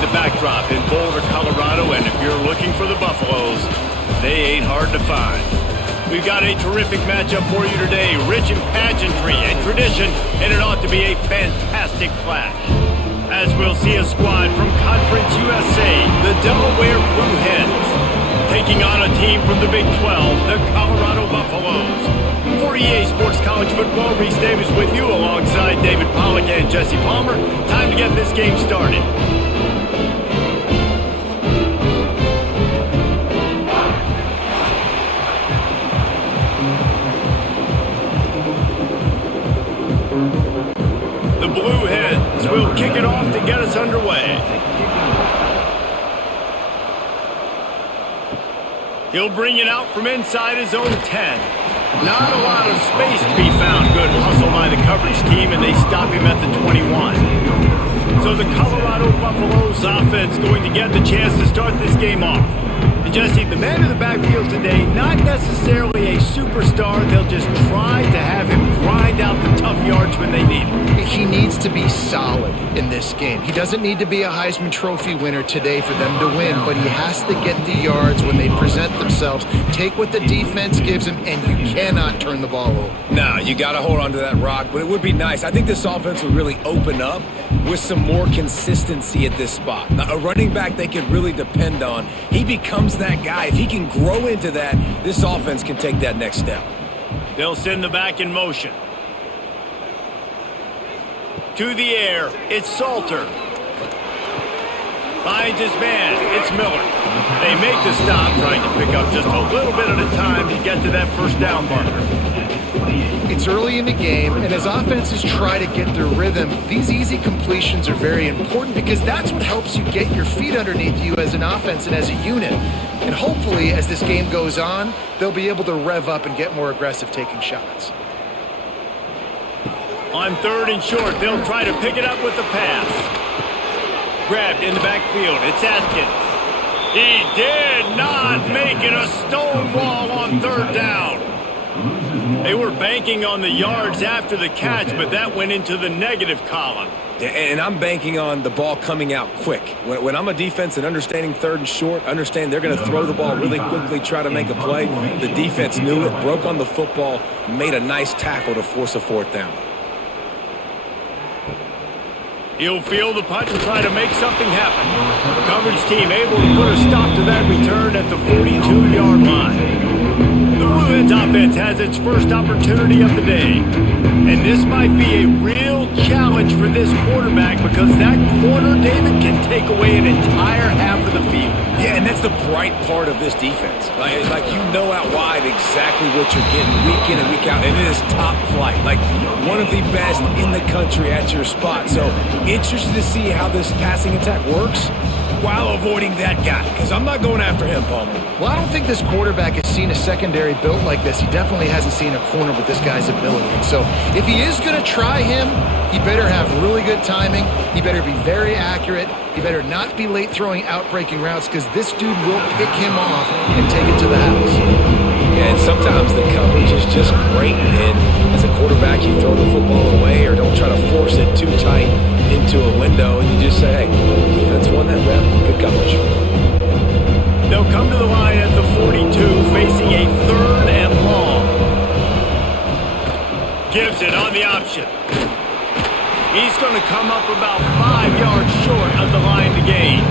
the backdrop in Boulder, Colorado, and if you're looking for the Buffaloes, they ain't hard to find. We've got a terrific matchup for you today, rich in pageantry and tradition, and it ought to be a fantastic clash. As we'll see a squad from Conference USA, the Delaware Blue Hens, taking on a team from the Big 12, the Colorado Buffaloes. For EA Sports College Football, Reese Davis with you alongside David Pollack and Jesse Palmer. Time to get this game started. The Blue Hens will kick it off to get us underway. He'll bring it out from inside his own 10. Not a lot of space to be found. Good hustle by the coverage team, and they stop him at the 21. So the Colorado Buffaloes offense going to get the chance to start this game off. And Jesse, the man in the backfield today, not necessarily a superstar. They'll just try to have him grind out the tough yards when they need it. He needs to be solid in this game. He doesn't need to be a Heisman Trophy winner today for them to win, but he has to get the yards when they present themselves. Take what the defense gives him, and you cannot turn the ball over. No, you got to hold on to that rock, but it would be nice. I think this offense would really open up with some more consistency at this spot. Now, a running back they could really depend on. He becomes that guy. If he can grow into that, this offense can take that next step. They'll send the back in motion. To the air, it's Salter. Finds his man, it's Miller. They make the stop, trying to pick up just a little bit at a time to get to that first down marker. It's early in the game, and as offenses try to get their rhythm, these easy completions are very important because that's what helps you get your feet underneath you as an offense and as a unit. And hopefully, as this game goes on, they'll be able to rev up and get more aggressive taking shots. On 3rd and short, they'll try to pick it up with the pass. Grabbed in the backfield, it's Atkins. He did not make it a stone wall on 3rd down. They were banking on the yards after the catch, but that went into the negative column. And I'm banking on the ball coming out quick. When I'm a defense and understanding 3rd and short, understand they're going to throw the ball really quickly, try to make a play. The defense knew it, broke on the football, made a nice tackle to force a 4th down. He'll feel the punch and try to make something happen. The coverage team able to put a stop to that return at the 42-yard line. The Blue Hens offense has its first opportunity of the day. And this might be a real challenge for this quarterback because that corner, David, can take away an entire half of the field. Yeah, and that's the bright part of this defense. Like you know out wide exactly what you're getting week in and week out, and it is top flight. Like one of the best in the country at your spot. So interested to see how this passing attack works while avoiding that guy, because I'm not going after him, Palmer. Well, I don't think this quarterback has seen a secondary built like this. He definitely hasn't seen a corner with this guy's ability. And so if he is going to try him, he better have really good timing. He better be very accurate. He better not be late throwing out-breaking routes because this dude will pick him off and take it to the house. Yeah, and sometimes the coverage is just great, and as a quarterback, you throw the football away or don't try to force it too tight into a window, and you just say, hey, defense won that rep, good coverage. They'll come to the line at the 42, facing a 3rd and long. Gives it on the option. He's going to come up about 5 yards short of the line to gain.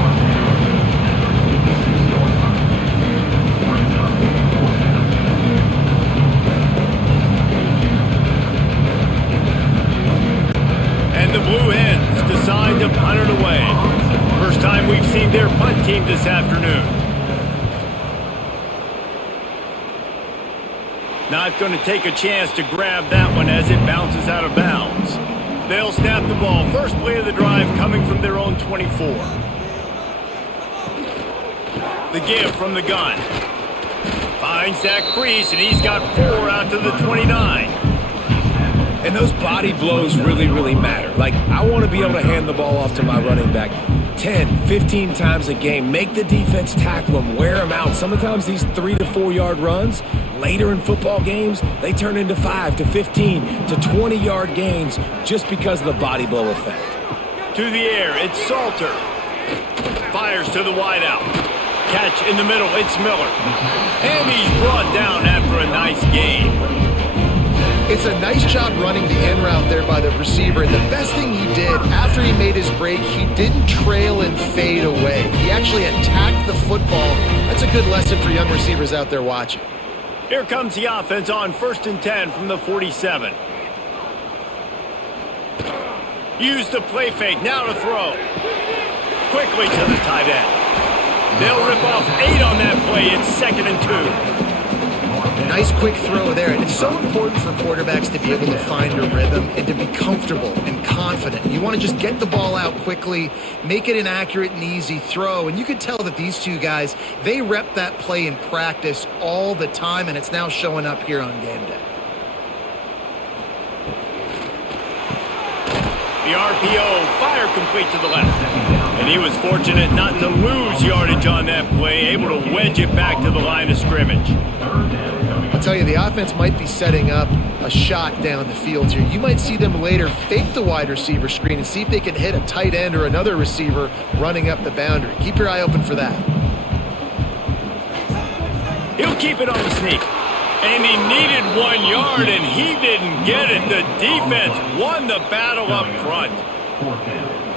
And the Blue Hens decide to punt it away. First time we've seen their punt team this afternoon. Not going to take a chance to grab that one as it bounces out of bounds. They'll snap the ball. First play of the drive coming from their own 24. The give from the gun. Finds that crease, and he's got 4 out to the 29. And those body blows really, really matter. Like, I want to be able to hand the ball off to my running back 10, 15 times a game. Make the defense tackle them, wear them out. Sometimes these 3 to 4 yard runs, later in football games, they turn into 5 to 15 to 20 yard gains just because of the body blow effect. To the air, it's Salter. Fires to the wideout. Catch in the middle. It's Miller. And he's brought down after a nice gain. It's a nice job running the end route there by the receiver. And the best thing he did after he made his break, he didn't trail and fade away. He actually attacked the football. That's a good lesson for young receivers out there watching. Here comes the offense on 1st and 10 from the 47. Use the play fake. Now to throw. Quickly to the tight end. They'll rip off 8 on that play. It's 2nd and 2. Nice quick throw there. And it's so important for quarterbacks to be able to find a rhythm and to be comfortable and confident. You want to just get the ball out quickly, make it an accurate and easy throw. And you could tell that these two guys, they rep that play in practice all the time, and it's now showing up here on game day. The RPO, fire complete to the left. And he was fortunate not to lose yardage on that play, able to wedge it back to the line of scrimmage. I'll tell you, the offense might be setting up a shot down the field here. You might see them later fake the wide receiver screen and see if they can hit a tight end or another receiver running up the boundary. Keep your eye open for that. He'll keep it on the sneak. And he needed 1 yard, and he didn't get it. The defense won the battle up front.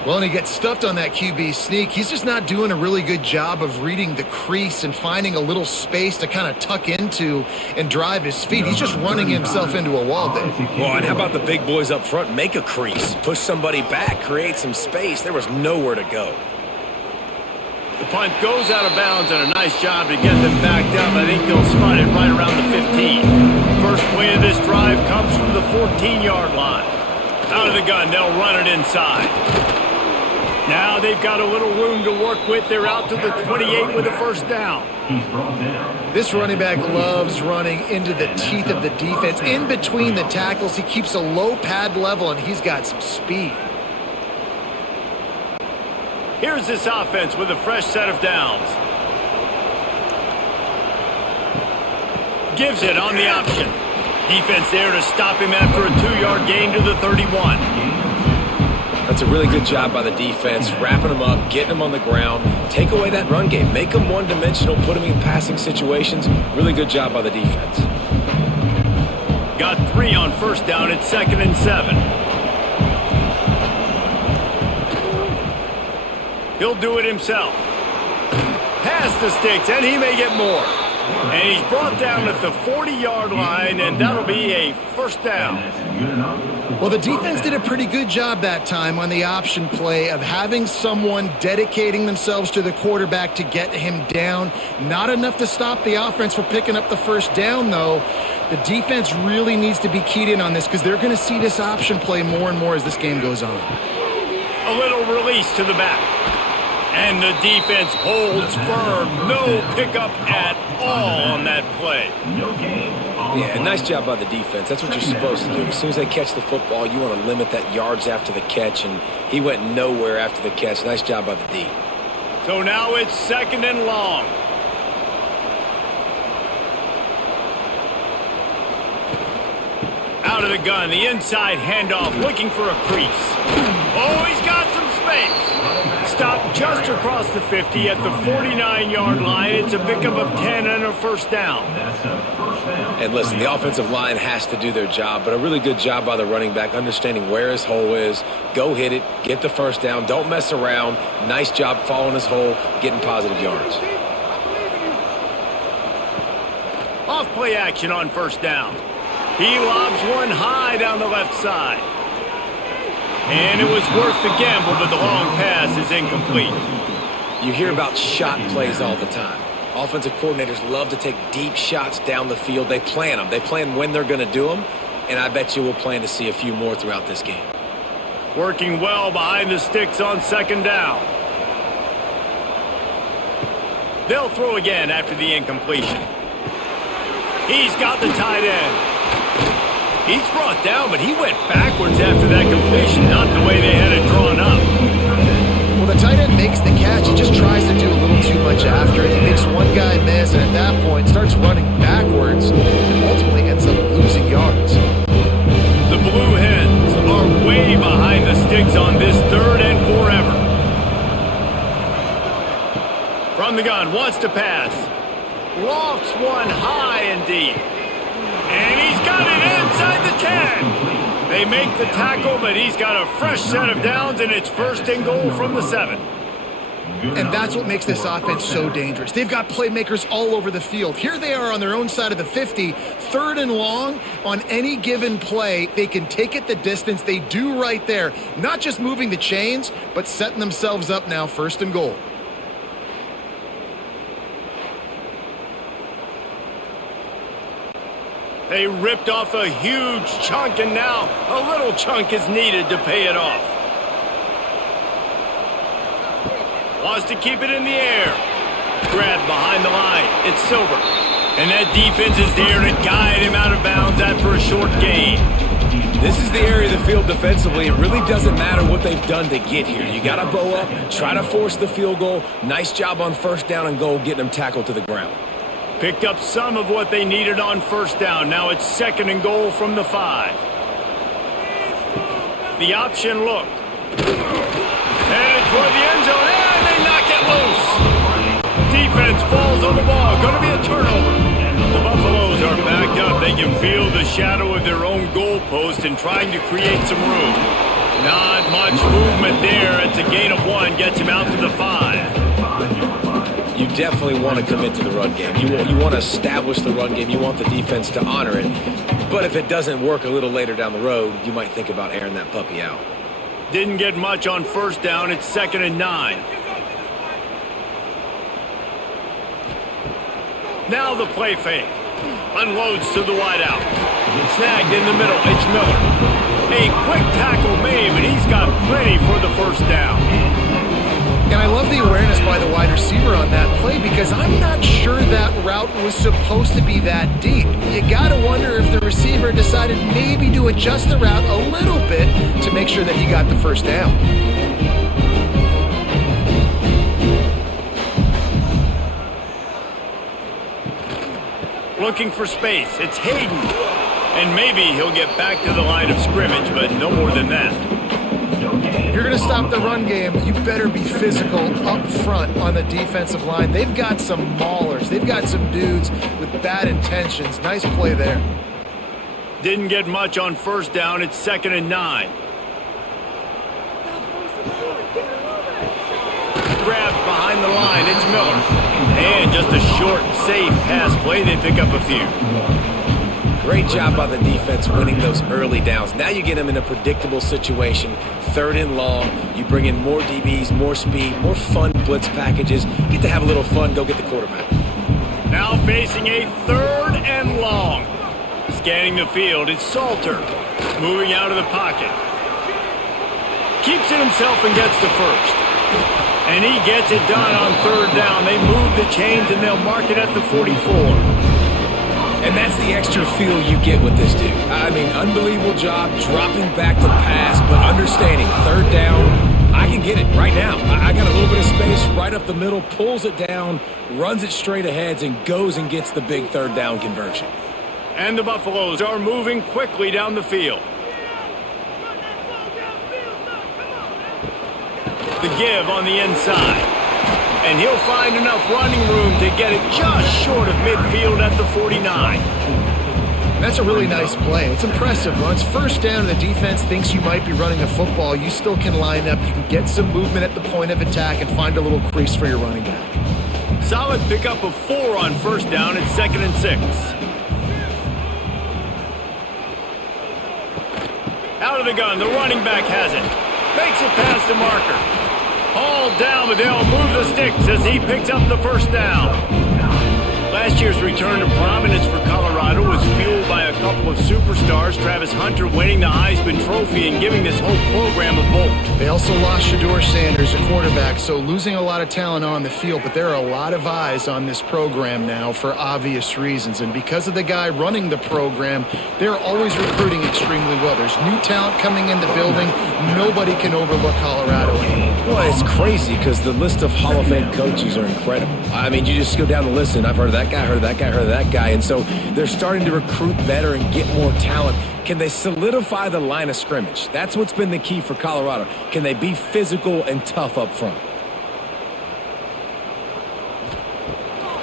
Well, and he gets stuffed on that QB sneak. He's just not doing a really good job of reading the crease and finding a little space to kind of tuck into and drive his feet. He's just running himself into a wall there. Well, and how about the big boys up front? Make a crease, push somebody back, create some space. There was nowhere to go. The punt goes out of bounds, and a nice job to get them backed up. I think they'll spot it right around the 15. First play of this drive comes from the 14-yard line. Out of the gun, they'll run it inside. Now they've got a little room to work with. They're out to the 28 with a first down. This running back loves running into the teeth of the defense. In between the tackles, he keeps a low pad level, and he's got some speed. Here's this offense with a fresh set of downs. Gives it on the option. Defense there to stop him after a 2-yard gain to the 31. That's a really good job by the defense, wrapping them up, getting them on the ground. Take away that run game. Make them one-dimensional, put them in passing situations. Really good job by the defense. Got 3 on first down at 2nd and 7. He'll do it himself. Pass the sticks, and he may get more. And he's brought down at the 40-yard line, and that'll be a first down. Well, the defense did a pretty good job that time on the option play of having someone dedicating themselves to the quarterback to get him down. Not enough to stop the offense from picking up the first down, though. The defense really needs to be keyed in on this because they're going to see this option play more and more as this game goes on. A little release to the back. And the defense holds firm. No pickup at all on that play. Yeah, nice job by the defense. That's what you're supposed to do. As soon as they catch the football, you want to limit that yards after the catch, and he went nowhere after the catch. Nice job by the D. So now it's 2nd and long. Out of the gun, the inside handoff, looking for a crease. Oh, he's got some space. Stopped just across the 50 at the 49-yard line. It's a pickup of 10 and a first down. And listen, the offensive line has to do their job, but a really good job by the running back, understanding where his hole is. Go hit it, get the first down, don't mess around. Nice job following his hole, getting positive yards. Off play action on first down. He lobs one high down the left side. And it was worth the gamble, but the long pass is incomplete. You hear about shot plays all the time. Offensive coordinators love to take deep shots down the field. They plan them. They plan when they're going to do them, and I bet you we'll plan to see a few more throughout this game. Working well behind the sticks on 2nd down. They'll throw again after the incompletion. He's got the tight end. He's brought down, but he went backwards after that completion, not the way they had it drawn up. Well, the tight end makes the catch. He just tries to do a little too much after it. He makes one guy miss, and at that point starts running backwards and ultimately ends up losing yards. The Blue Hens are way behind the sticks on this 3rd and forever. From the gun, wants to pass. Lofts one high and deep. And he's got it inside the 10. They make the tackle, but he's got a fresh set of downs, and it's 1st and goal from the 7. And that's what makes this offense so dangerous. They've got playmakers all over the field. Here they are on their own side of the 50, 3rd and long. On any given play, they can take it the distance. They do right there. Not just moving the chains, but setting themselves up now, 1st and goal. They ripped off a huge chunk, and now a little chunk is needed to pay it off. Wants to keep it in the air. Grabbed behind the line. It's Silver. And that defense is there to guide him out of bounds after a short gain. This is the area of the field defensively. It really doesn't matter what they've done to get here. You got to bow up, try to force the field goal. Nice job on 1st down and goal, getting them tackled to the ground. Picked up some of what they needed on 1st down. Now it's 2nd and goal from the 5. The option look. Headed toward the end zone, and they knock it loose. Defense falls on the ball. Going to be a turnover. The Buffaloes are backed up. They can feel the shadow of their own goalpost and trying to create some room. Not much movement there. It's a gain of 1. Gets him out to the 5. You definitely want to commit to the run game. You want to establish the run game. You want the defense to honor it. But if it doesn't work a little later down the road, you might think about airing that puppy out. Didn't get much on 1st down. It's 2nd and 9. Now the play fake. Unloads to the wideout. Snagged in the middle. It's Miller. A quick tackle made, but he's got plenty for the 1st down. And I love the awareness by the wide receiver on that play because I'm not sure that route was supposed to be that deep. You got to wonder if the receiver decided maybe to adjust the route a little bit to make sure that he got the 1st down. Looking for space. It's Hayden. And maybe he'll get back to the line of scrimmage, but no more than that. If you're going to stop the run game, you better be physical up front on the defensive line. They've got some maulers. They've got some dudes with bad intentions. Nice play there. Didn't get much on 1st down. It's 2nd and 9. Grabbed behind the line. It's Miller. And just a short, safe pass play. They pick up a few. Great job by the defense winning those early downs. Now you get them in a predictable situation. 3rd and long. You bring in more DBs, more speed, more fun blitz packages. Get to have a little fun. Go get the quarterback. Now facing a 3rd and long. Scanning the field. It's Salter. Moving out of the pocket. Keeps it himself and gets the 1st. And he gets it done on 3rd down. They move the chains and they'll mark it at the 44. And that's the extra feel you get with this dude. I mean, unbelievable job dropping back to pass, but understanding 3rd down, I can get it right now. I got a little bit of space right up the middle, pulls it down, runs it straight ahead, and goes and gets the big 3rd down conversion. And the Buffaloes are moving quickly down the field. The give on the inside. And he'll find enough running room to get it just short of midfield at the 49. That's a really nice play. It's impressive. Once 1st down and the defense thinks you might be running the football, you still can line up. You can get some movement at the point of attack and find a little crease for your running back. Solid pickup of 4 on 1st down. It's 2nd and 6. Out of the gun. The running back has it. Makes it past the marker. Hauled down, but they'll move the sticks as he picks up the 1st down. Last year's return to prominence for Colorado was fueled by a couple of superstars, Travis Hunter winning the Heisman Trophy and giving this whole program a bolt. They also lost Shedeur Sanders, a quarterback, so losing a lot of talent on the field, but there are a lot of eyes on this program now for obvious reasons. And because of the guy running the program, they're always recruiting extremely well. There's new talent coming in the building. Nobody can overlook Colorado anymore. Well, it's crazy because the list of Hall of Fame coaches are incredible. I mean, you just go down the list, and I've heard of that guy, heard of that guy, heard of that guy. And so they're starting to recruit better and get more talent. Can they solidify the line of scrimmage? That's what's been the key for Colorado. Can they be physical and tough up front?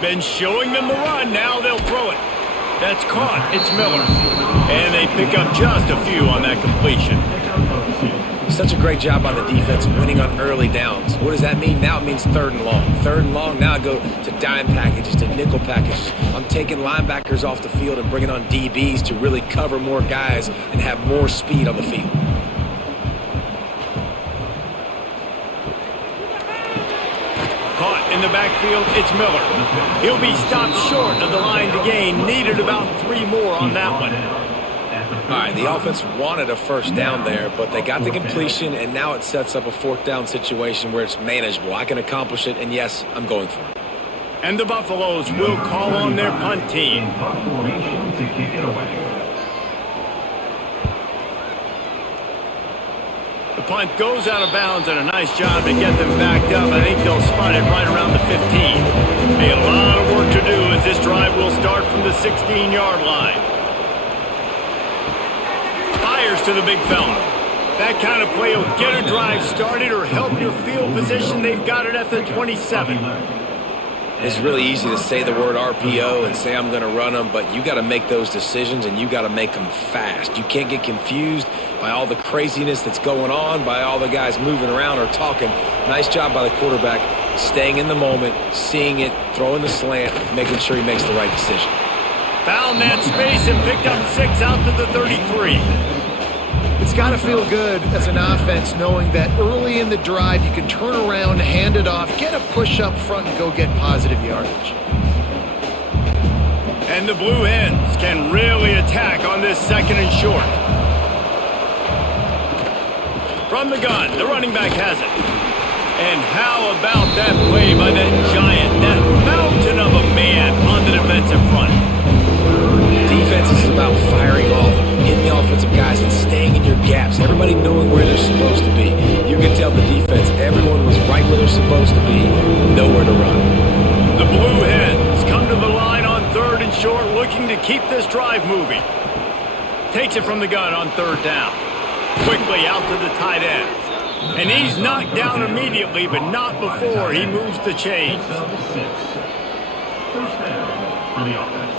Been showing them the run, now they'll throw it. That's caught, it's Miller. And they pick up just a few on that completion. Such a great job by the defense winning on early downs. What does that mean? Now it means 3rd and long. 3rd and long, now I go to dime packages, to nickel packages. I'm taking linebackers off the field and bringing on DBs to really cover more guys and have more speed on the field. Caught in the backfield, it's Miller. He'll be stopped short of the line to gain. Needed about 3 more on that one. All right, the offense wanted a 1st down there, but they got the completion, and now it sets up a 4th down situation where it's manageable. I can accomplish it, and yes, I'm going for it. And the Buffaloes will call on their punt team. The punt goes out of bounds, and a nice job to get them backed up. I think they'll spot it right around the 15. A lot of work to do as this drive will start from the 16-yard line. Fires to the big fella. That kind of play will get a drive started or help your field position. They've got it at the 27. It's really easy to say the word RPO and say I'm going to run them, but you got to make those decisions and you got to make them fast. You can't get confused by all the craziness that's going on, by all the guys moving around or talking. Nice job by the quarterback, staying in the moment, seeing it, throwing the slant, making sure he makes the right decision. Found that space and picked up 6 out to the 33. It's got to feel good as an offense knowing that early in the drive you can turn around, hand it off, get a push up front, and go get positive yardage. And the Blue Hens can really attack on this 2nd and short. From the gun, the running back has it. And how about that play by that giant, that mountain of a man on the defensive front? Defense is about firing off, hitting the offensive guys and staying in your gaps. Everybody knowing where they're supposed to be. You can tell the defense, everyone was right where they're supposed to be, nowhere to run. The Blue Hens come to the line on 3rd and short, looking to keep this drive moving. Takes it from the gun on 3rd down. Quickly out to the tight end. And he's knocked down immediately, but not before he moves the chains. 1st down for the offense.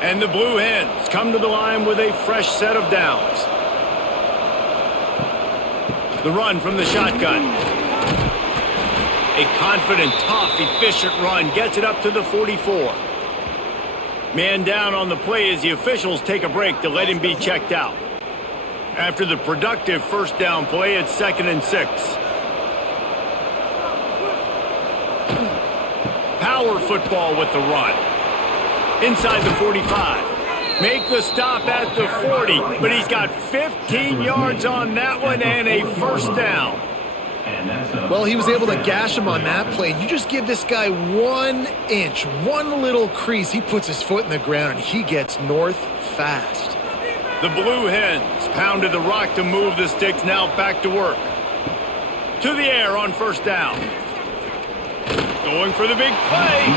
And the Blue Hens come to the line with a fresh set of downs. The run from the shotgun. A confident, tough, efficient run gets it up to the 44. Man down on the play as the officials take a break to let him be checked out. After the productive 1st down play, it's 2nd and 6. Power football with the run. Inside the 45. Make the stop at the 40, but he's got 15 yards on that one and a 1st down. Well, he was able to gash him on that play. You just give this guy 1 inch, one little crease. He puts his foot in the ground, and he gets north fast. The Blue Hens pounded the rock to move the sticks, now back to work. To the air on 1st down. Going for the big play.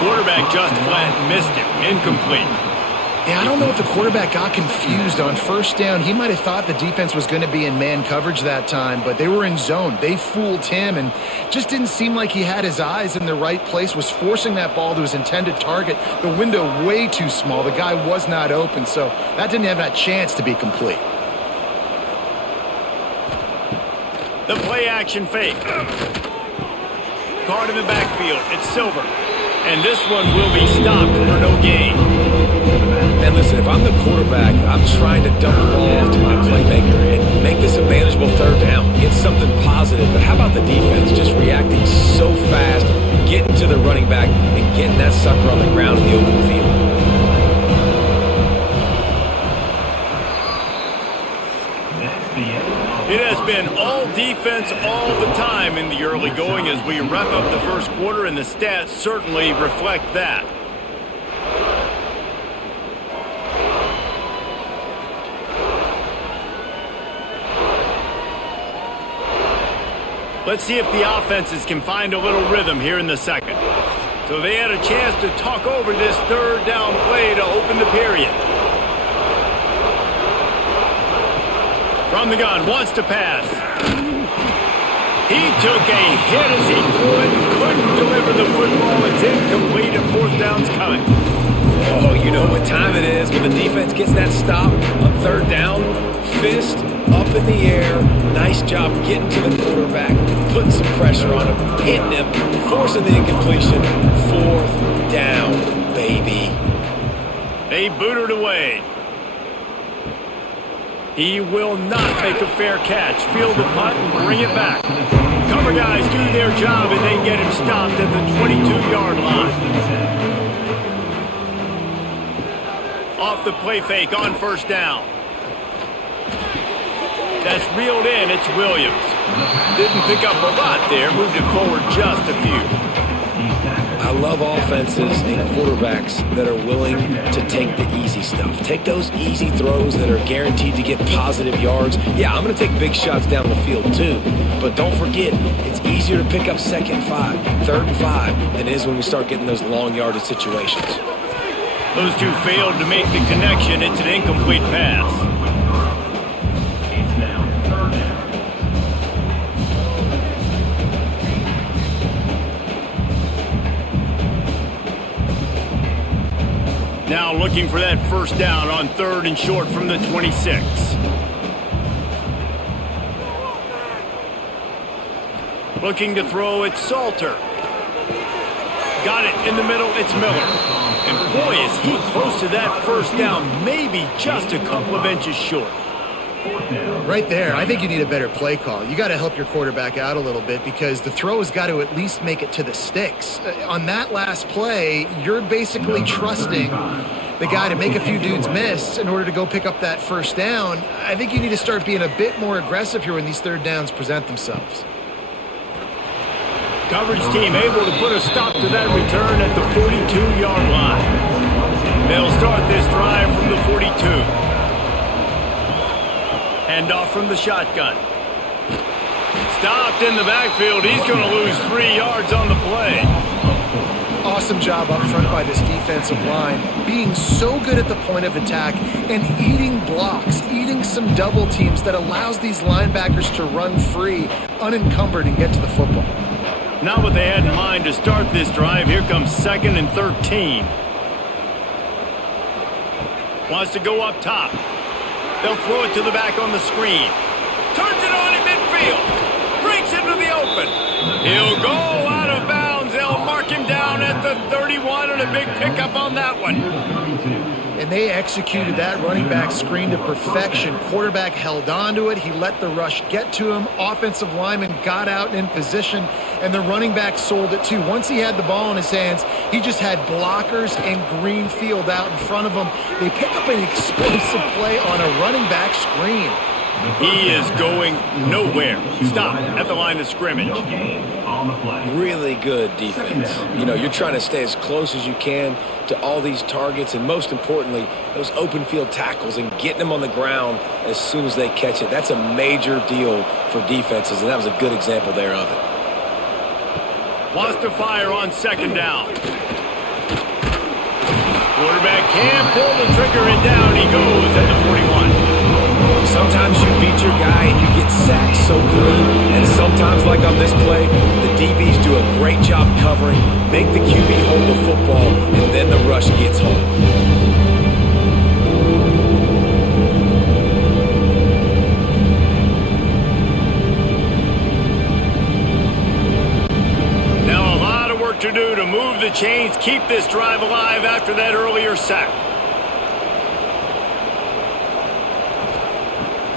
Quarterback just flat missed him. Incomplete. Yeah, I don't know if the quarterback got confused on 1st down. He might have thought the defense was going to be in man coverage that time, but they were in zone. They fooled him and just didn't seem like he had his eyes in the right place, was forcing that ball to his intended target. The window way too small. The guy was not open, so that didn't have that chance to be complete. The play action fake. Card in the backfield. It's Silver. And this one will be stopped for no gain. And listen, if I'm the quarterback, I'm trying to dump the ball off to my playmaker and make this a manageable 3rd down. Get something positive. But how about the defense just reacting so fast, getting to the running back, and getting that sucker on the ground in the open field? It has been all defense all the time in the early going as we wrap up the 1st quarter, and the stats certainly reflect that. Let's see if the offenses can find a little rhythm here in the 2nd. So they had a chance to talk over this 3rd down play to open the period. From the gun, wants to pass. He took a hit as he threw it, couldn't deliver the football. It's incomplete and fourth down's coming. Oh, you know what time it is when the defense gets that stop on third down. Fist up in the air. Nice job getting to the quarterback, putting some pressure on him, hitting him, forcing the incompletion. Fourth down, baby. They booted away. He will not make a fair catch. Field the punt and bring it back. Cover guys do their job and they get him stopped at the 22-yard line. Off the play fake on first down. That's reeled in. It's Williams. Didn't pick up a lot there. Moved it forward just a few. I love offenses and quarterbacks that are willing to take the easy stuff. Take those easy throws that are guaranteed to get positive yards. Yeah, I'm going to take big shots down the field too. But don't forget, it's easier to pick up second and 5, third and 5 than it is when we start getting those long yardage situations. Those two failed to make the connection. It's an incomplete pass. It's now third down. Now looking for that first down on third and short from the 26. Looking to throw, it's Salter. Got it in the middle, it's Miller. And boy, is he close to that first down, maybe just a couple of inches short. Right there, I think you need a better play call. You got to help your quarterback out a little bit because the throw has got to at least make it to the sticks. On that last play, you're basically trusting the guy to make a few dudes miss in order to go pick up that first down. I think you need to start being a bit more aggressive here when these third downs present themselves. Coverage team able to put a stop to that return at the 42-yard line. They'll start this drive from the 42. Handoff from the shotgun. Stopped in the backfield. He's going to lose 3 yards on the play. Awesome job up front by this defensive line, being so good at the point of attack and eating blocks, eating some double teams that allows these linebackers to run free, unencumbered, and get to the football. Not what they had in mind to start this drive. Here comes 2nd and 13. Wants to go up top. They'll throw it to the back on the screen. Turns it on in midfield. Breaks into the open. He'll go out of bounds. They'll mark him down at the 31 and a big pickup on that one. And they executed that running back screen to perfection. Quarterback held on to it. He let the rush get to him. Offensive lineman got out and in position, and the running back sold it too. Once he had the ball in his hands, he just had blockers and green field out in front of him. They pick up an explosive play on a running back screen. He is going nowhere. Stop at the line of scrimmage. Really good defense. You know, you're trying to stay as close as you can to all these targets, and most importantly, those open field tackles and getting them on the ground as soon as they catch it. That's a major deal for defenses, and that was a good example there of it. Wants to fire on 2nd down. Quarterback can't pull the trigger, and down he goes at the 41. Sometimes you beat your guy and you get sacked so clean, and sometimes, like on this play, the DBs do a great job covering, make the QB hold the football, and then the rush gets home. Now a lot of work to do to move the chains, keep this drive alive after that earlier sack.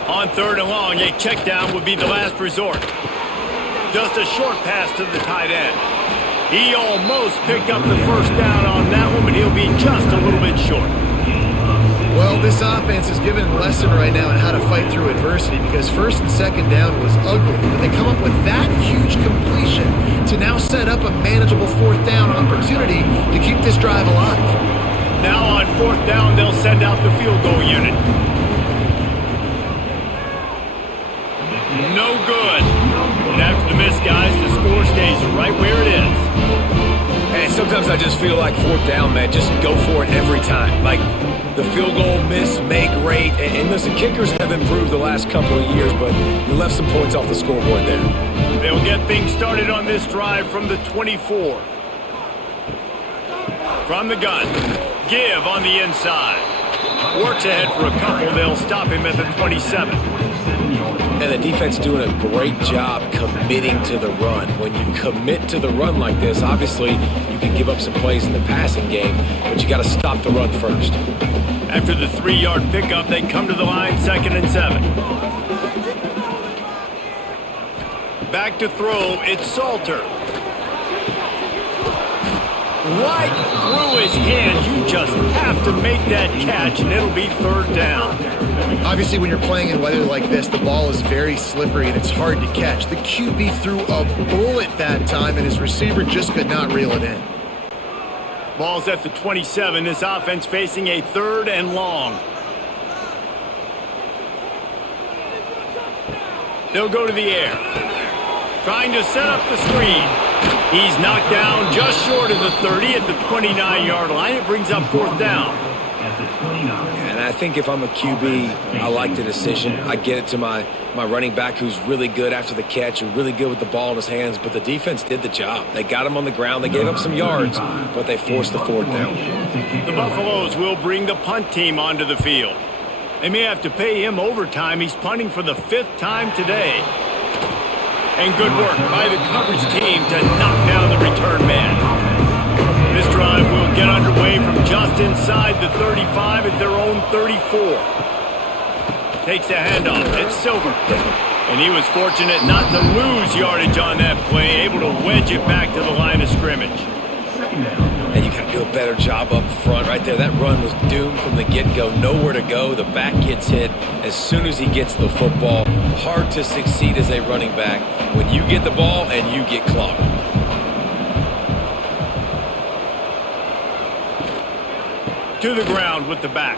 On 3rd and long, a check down would be the last resort. Just a short pass to the tight end. He almost picked up the first down on that one, but he'll be just a little bit short. Well, this offense is given a lesson right now on how to fight through adversity because 1st and 2nd down was ugly. But they come up with that huge completion to now set up a manageable 4th down opportunity to keep this drive alive. Now on 4th down, they'll send out the field goal unit. No good. And after the miss, guys, the score stays right where it is. Hey, sometimes I just feel like 4th down, man. Just go for it every time. Like, the field goal miss-make rate. And listen, kickers have improved the last couple of years, but you left some points off the scoreboard there. They'll get things started on this drive from the 24. From the gun, give on the inside. Works ahead for a couple. They'll stop him at the 27. And the defense doing a great job committing to the run. When you commit to the run like this, obviously you can give up some plays in the passing game, but you got to stop the run first. After the 3-yard pickup, they come to the line, 2nd and 7. Back to throw, it's Salter. Right through his hands. You just have to make that catch, and it'll be 3rd down. Obviously, when you're playing in weather like this, the ball is very slippery and it's hard to catch. The QB threw a bullet that time, and his receiver just could not reel it in. Ball's at the 27. This offense facing a 3rd and long. They'll go to the air. Trying to set up the screen. He's knocked down just short of the 30 at the 29-yard line. It brings up 4th down. And I think if I'm a QB, I like the decision. I get it to my running back who's really good after the catch and really good with the ball in his hands, but the defense did the job. They got him on the ground. They gave up some yards, but they forced the 4th down. The Buffaloes will bring the punt team onto the field. They may have to pay him overtime. He's punting for the 5th time today. And good work by the coverage team to knock down the return man. This drive will get underway from just inside the 35 at their own 34. Takes a handoff. It's Silver. And he was fortunate not to lose yardage on that play, able to wedge it back to the line of scrimmage. And you got to do a better job up front right there. That run was doomed from the get-go. Nowhere to go. The back gets hit as soon as he gets the football. Hard to succeed as a running back when you get the ball and you get clogged. To the ground with the back.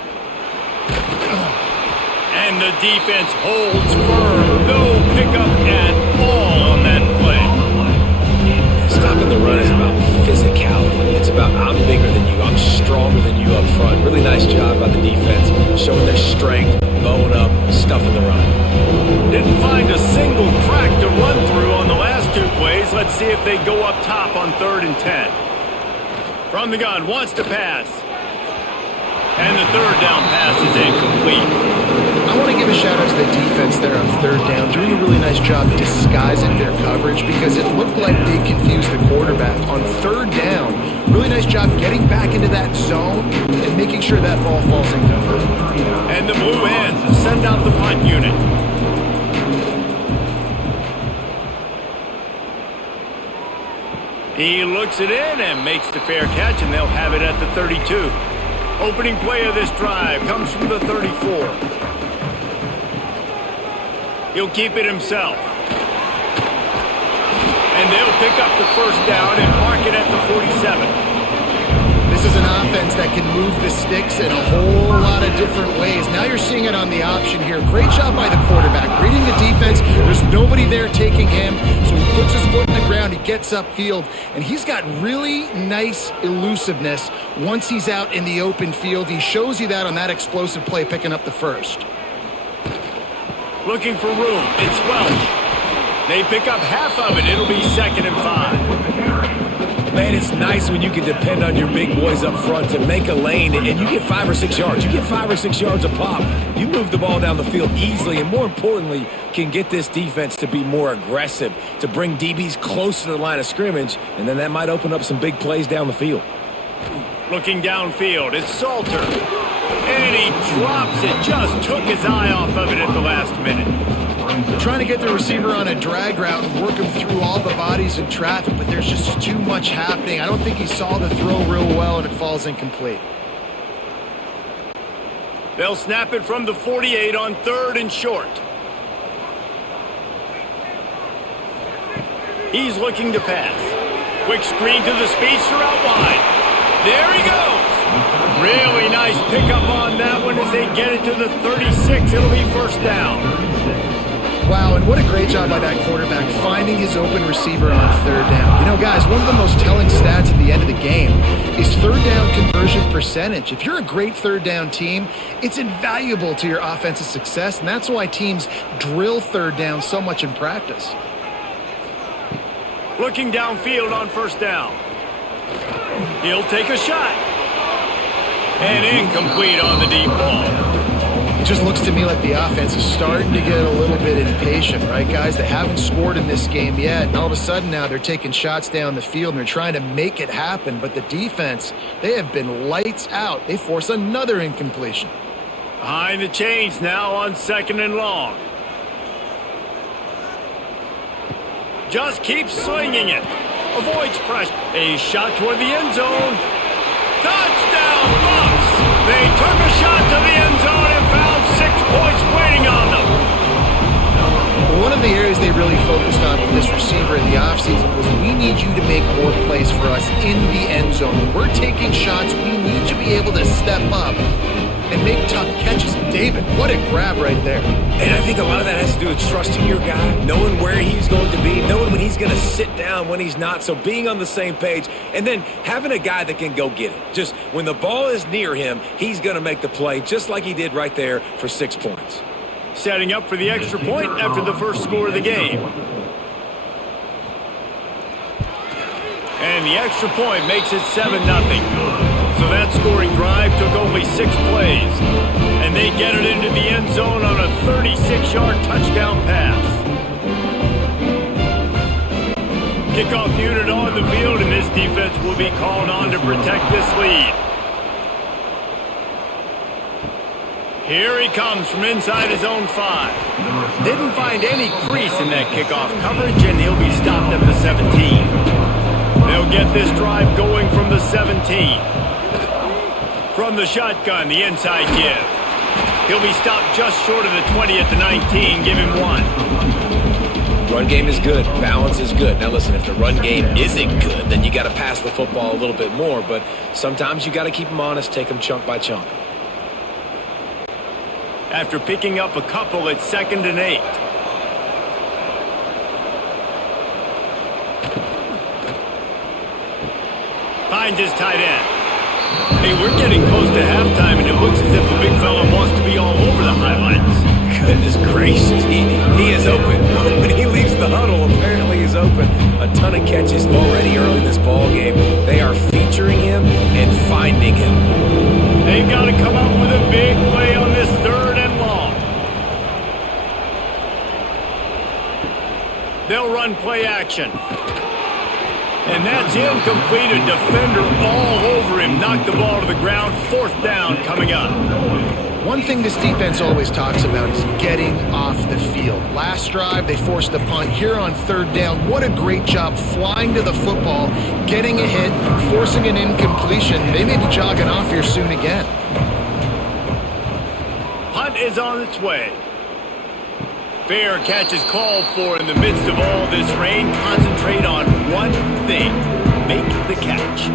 And the defense holds firm. No pickup at all on that play. Stopping the run is about physicality. It's about I'm bigger than you. I'm stronger than you up front. Really nice job by the defense, showing their strength, bowing up, stuffing the run. Didn't find a single crack to run through on the last 2 plays. Let's see if they go up top on 3rd and 10. From the gun, wants to pass. And the 3rd down pass is incomplete. I want to give a shout out to the defense there on 3rd down, doing a really nice job disguising their coverage because it looked like they confused the quarterback on 3rd down. Really nice job getting back into that zone and making sure that ball falls incomplete. And the Blue Hens send out the punt unit. He looks it in and makes the fair catch, and they'll have it at the 32. Opening play of this drive comes from the 34. He'll keep it himself. And they'll pick up the 1st down and mark it at the 47. This is an offense that can move the sticks in a whole lot of different ways. Now you're seeing it on the option here. Great job by the quarterback. Reading the defense, there's nobody there taking him, so he puts his foot in the ground, he gets upfield, and he's got really nice elusiveness once he's out in the open field. He shows you that on that explosive play, picking up the 1st. Looking for room. It's Welch. They pick up half of it. It'll be 2nd and 5. Man, it's nice when you can depend on your big boys up front to make a lane, and you get 5 or 6 yards. You get 5 or 6 yards a pop. You move the ball down the field easily, and more importantly, can get this defense to be more aggressive, to bring DBs close to the line of scrimmage, and then that might open up some big plays down the field. Looking downfield, it's Salter. And he drops it. Just took his eye off of it at the last minute. They're trying to get the receiver on a drag route and work him through all the bodies in traffic, but there's just too much happening. I don't think he saw the throw real well, and it falls incomplete. They'll snap it from the 48 on 3rd and short. He's looking to pass. Quick screen to the speedster out wide. There he goes. Really nice pickup on that one as they get it to the 36. It'll be 1st down. Wow, and what a great job by that quarterback finding his open receiver on 3rd down. You know, guys, one of the most telling stats at the end of the game is 3rd down conversion percentage. If you're a great third down team, it's invaluable to your offensive success, and that's why teams drill third down so much in practice. Looking downfield on first down. He'll take a shot. And incomplete on the deep ball. It just looks to me like the offense is starting to get a little bit impatient, right, guys? They haven't scored in this game yet, and all of a sudden now they're taking shots down the field and they're trying to make it happen. But the defense, they have been lights out. They force another incompletion. Behind the chains now on 2nd and long. Just keeps swinging it. Avoids pressure. A shot toward the end zone. Touchdown, Bucks! They took a shot to the end zone and found 6 points waiting on them. One of the areas they really focused on with this receiver in the offseason was we need you to make more plays for us in the end zone. When we're taking shots, we need you to be able to step up and make tough catches. David, what a grab right there. And I think a lot of that has to do with trusting your guy, knowing where he's going to be, knowing when he's going to sit down, when he's not. So being on the same page, and then having a guy that can go get it. Just when the ball is near him, he's going to make the play, just like he did right there for 6 points. Setting up for the extra point after the first score of the game. And the extra point makes it 7-0. So that scoring drive took only 6 plays. And they get it into the end zone on a 36-yard touchdown pass. Kickoff unit on the field, and this defense will be called on to protect this lead. Here he comes from inside his own 5. Didn't find any crease in that kickoff coverage, and he'll be stopped at the 17. They'll get this drive going from the 17. From the shotgun, the inside give. He'll be stopped just short of the 20 at the 19. Give him 1. Run game is good. Balance is good. Now listen, if the run game isn't good, then you got to pass the football a little bit more. But sometimes you got to keep them honest, take them chunk by chunk. After picking up a couple at 2nd and 8. Finds his tight end. Hey, we're getting close to halftime, and it looks as if the big fella wants to be all over the highlights. Goodness gracious, he is open. When he leaves the huddle, apparently he's open. A ton of catches already early in this ball game. They are featuring him and finding him. They've got to come up with a big play on this 3rd and long. They'll run play action. And that's incomplete. A defender all over him. Knocked the ball to the ground. 4th down coming up. One thing this defense always talks about is getting off the field. Last drive, they forced a punt. Here on 3rd down, what a great job flying to the football, getting a hit, forcing an incompletion. They may be jogging off here soon again. Punt is on its way. Fair catch is called for in the midst of all this rain. Concentrate on one thing. Make the catch.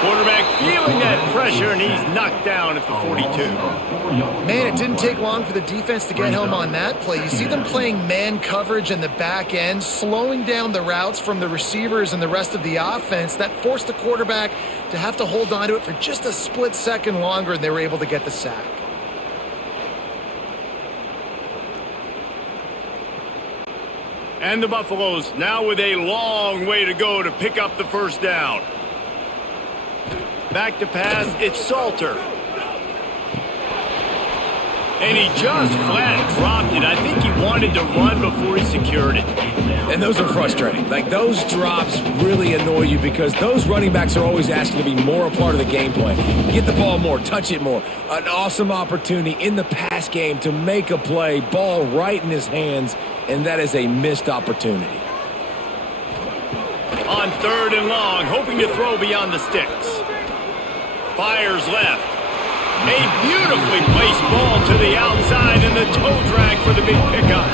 Quarterback feeling that pressure, and he's knocked down at the 42. Man, it didn't take long for the defense to get home on that play. You see them playing man coverage in the back end, slowing down the routes from the receivers and the rest of the offense. That forced the quarterback to have to hold on to it for just a split second longer, and they were able to get the sack. And the Buffaloes now with a long way to go to pick up the 1st down. Back to pass, it's Salter. And he just flat dropped it. I think he wanted to run before he secured it. And those are frustrating. Like, those drops really annoy you because those running backs are always asking to be more a part of the game plan. Get the ball more, touch it more. An awesome opportunity in the pass game to make a play, ball right in his hands, and that is a missed opportunity. On 3rd and long, hoping to throw beyond the sticks. Fires left. A beautifully placed ball to the outside and the toe drag for the big pickup.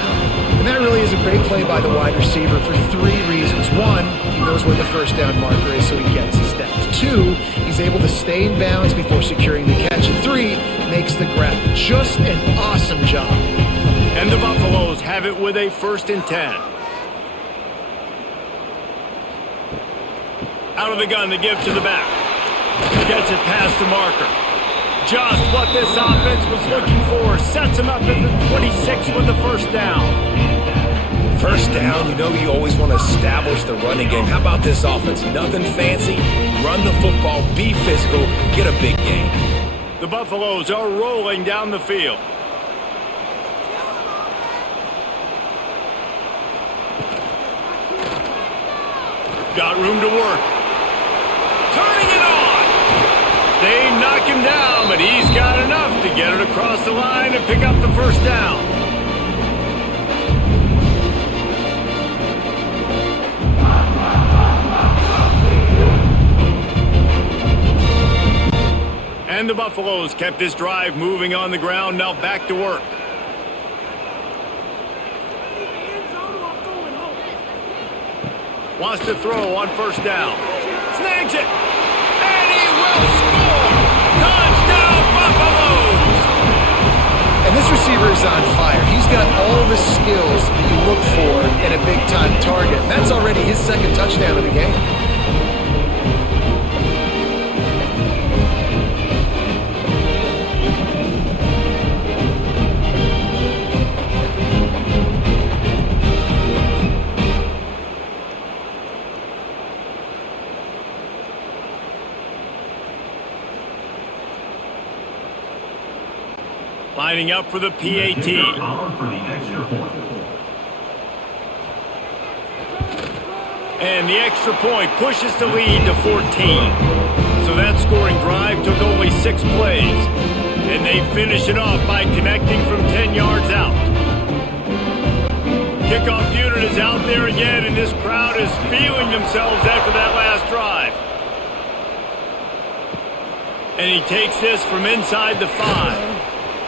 And that really is a great play by the wide receiver for 3 reasons. 1, he knows where the 1st down marker is, so he gets his steps. 2, he's able to stay in bounds before securing the catch. And 3, makes the grab. Just an awesome job. And the Buffaloes have it with a 1st and 10. Out of the gun to give to the back. Gets it past the marker. Just what this offense was looking for. Sets him up at the 26 with the first down. First down, you know you always want to establish the running game. How about this offense? Nothing fancy. Run the football, be physical, get a big gain. The Buffaloes are rolling down the field. Got room to work. Turning it on. They knock him down, but he's got enough to get it across the line and pick up the first down. And the Buffaloes kept this drive moving on the ground. Now back to work. Wants to throw on first down. Snags it. And he will score. Touchdown, Buffaloes. And this receiver is on fire. He's got all the skills that you look for in a big-time target. And that's already his second touchdown of the game. Lining up for the PAT. And the extra point pushes the lead to 14. So that scoring drive took only 6 plays. And they finish it off by connecting from 10 yards out. Kickoff unit is out there again, and this crowd is feeling themselves after that last drive. And he takes this from inside the 5.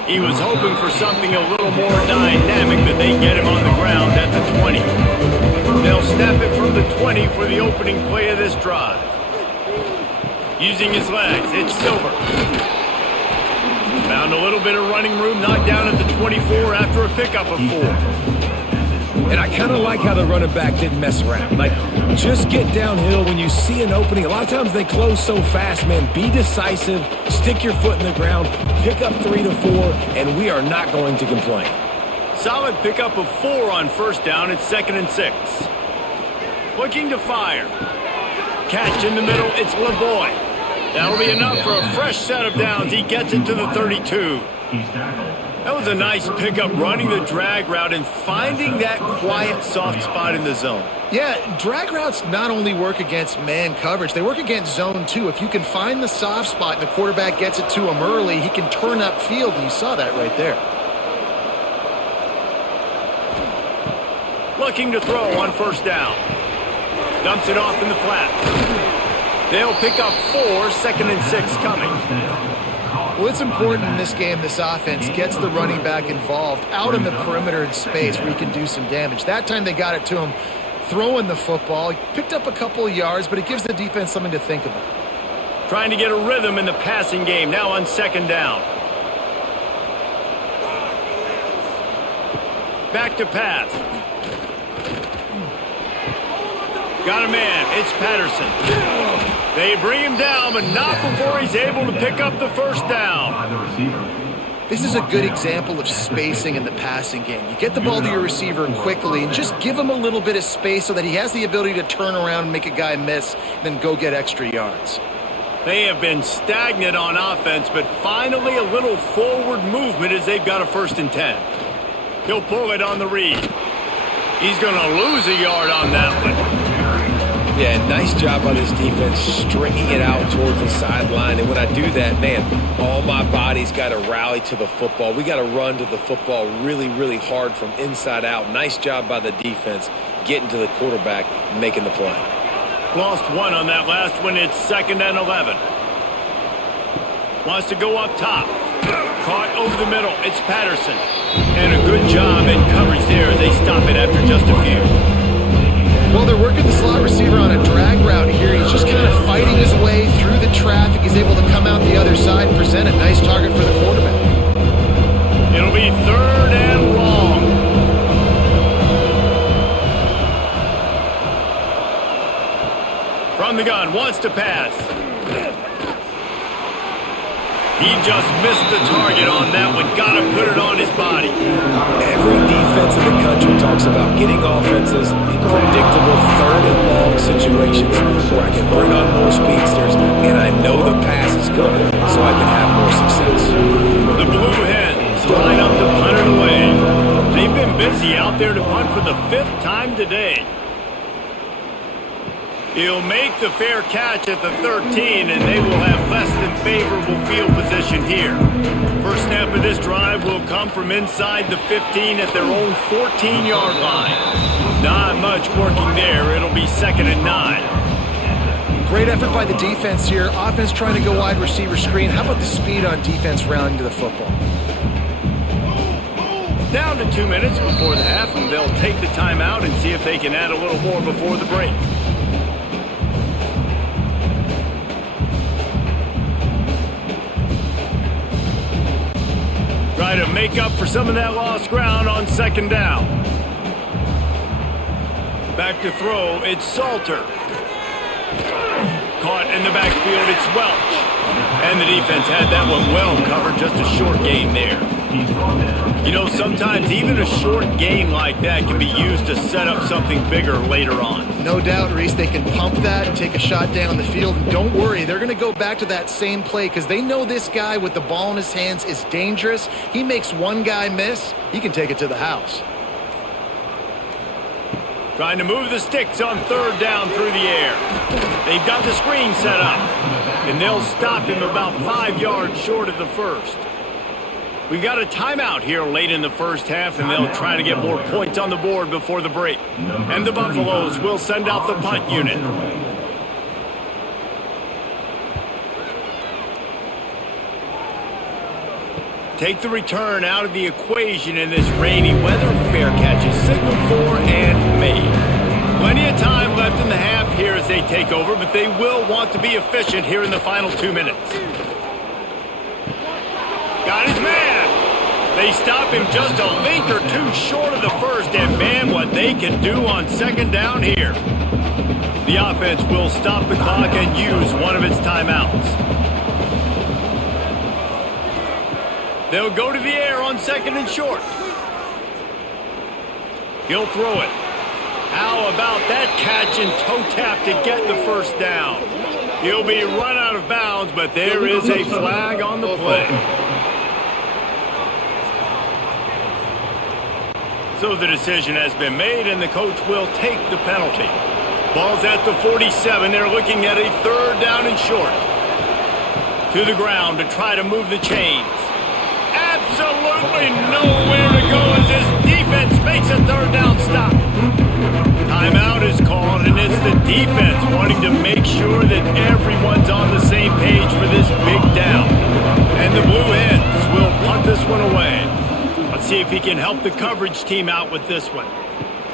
He was hoping for something a little more dynamic, but they get him on the ground at the 20. They'll snap it from the 20 for the opening play of this drive. Using his legs, it's Silver. Found a little bit of running room, knocked down at the 24 after a pickup of 4. And I kind of like how the running back didn't mess around. Like, just get downhill when you see an opening. A lot of times they close so fast, man. Be decisive, stick your foot in the ground, pick up 3 to 4, and we are not going to complain. Solid pickup of 4 on first down. It's 2nd and 6. Looking to fire. Catch in the middle. It's LeBoy. That'll be enough for a fresh set of downs. He gets it to the 32. That was a nice pickup, running the drag route and finding that quiet, soft spot in the zone. Yeah, drag routes not only work against man coverage, they work against zone too. If you can find the soft spot and the quarterback gets it to him early, he can turn upfield, and you saw that right there. Looking to throw on first down. Dumps it off in the flat. They'll pick up 4, 2nd and 6 coming. Well, it's important in this game, this offense gets the running back involved out in the perimeter in space where he can do some damage. That time they got it to him throwing the football. He picked up a couple of yards, but it gives the defense something to think about. Trying to get a rhythm in the passing game, now on 2nd down. Back to pass. Got a man, it's Patterson. They bring him down, but not before he's able to pick up the first down. This is a good example of spacing in the passing game. You get the ball to your receiver quickly and just give him a little bit of space so that he has the ability to turn around and make a guy miss, then go get extra yards. They have been stagnant on offense, but finally a little forward movement as they've got a 1st and 10. He'll pull it on the read. He's going to lose a yard on that one. Yeah, nice job by this defense stringing it out towards the sideline. And when I do that, man, all my body's got to rally to the football. We got to run to the football really, really hard from inside out. Nice job by the defense getting to the quarterback and making the play. Lost 1 on that last one. It's 2nd and 11. Wants to go up top. Caught over the middle. It's Patterson. And a good job in coverage there as they stop it after just a few. Well, they're working the slot receiver on a drag route here. He's just kind of fighting his way through the traffic. He's able to come out the other side and present a nice target for the quarterback. It'll be 3rd and long. From the gun, wants to pass. He just missed the target on that one. Got to put it on his body. Every defense in the country talks about getting offenses in predictable third and long situations where I can bring on more speedsters and I know the pass is coming so I can have more success. The Blue Hens line up to punt it away. They've been busy out there to punt for the 5th time today. He'll make the fair catch at the 13, and they will have less than favorable field position here. First snap of this drive will come from inside the 15 at their own 14-yard line. Not much working there. It'll be 2nd and 9. Great effort by the defense here. Offense trying to go wide receiver screen. How about the speed on defense rounding to the football? Down to 2 minutes before the half, and they'll take the timeout and see if they can add a little more before the break. Try to make up for some of that lost ground on 2nd down. Back to throw, it's Salter. Caught in the backfield, it's Welch. And the defense had that one well covered, just a short gain there. You know, sometimes even a short gain like that can be used to set up something bigger later on. No doubt, Reese, they can pump that and take a shot down the field. And don't worry, they're going to go back to that same play because they know this guy with the ball in his hands is dangerous. He makes one guy miss, he can take it to the house. Trying to move the sticks on 3rd down through the air. They've got the screen set up, and they'll stop him about 5 yards short of the first. We've got a timeout here late in the first half, and they'll try to get more points on the board before the break. And the Buffaloes will send out the punt unit. Take the return out of the equation in this rainy weather. Fair catch is signaled for and made. Plenty of time left in the half here as they take over, but they will want to be efficient here in the final 2 minutes. Got his man. They stop him just a link or two short of the first, and man, what they can do on 2nd down here. The offense will stop the clock and use one of its timeouts. They'll go to the air on 2nd and short. He'll throw it. How about that catch and toe tap to get the first down? He'll be run out of bounds, but there is a flag on the play. So the decision has been made, and the coach will take the penalty. Ball's at the 47. They're looking at a 3rd down and short. To the ground to try to move the chains. Absolutely nowhere to go as this defense makes a 3rd down stop. Timeout is called, and it's the defense wanting to make sure that everyone's on the same page for this big down. And the Blue Hens will punt this one away. Let's see if he can help the coverage team out with this one.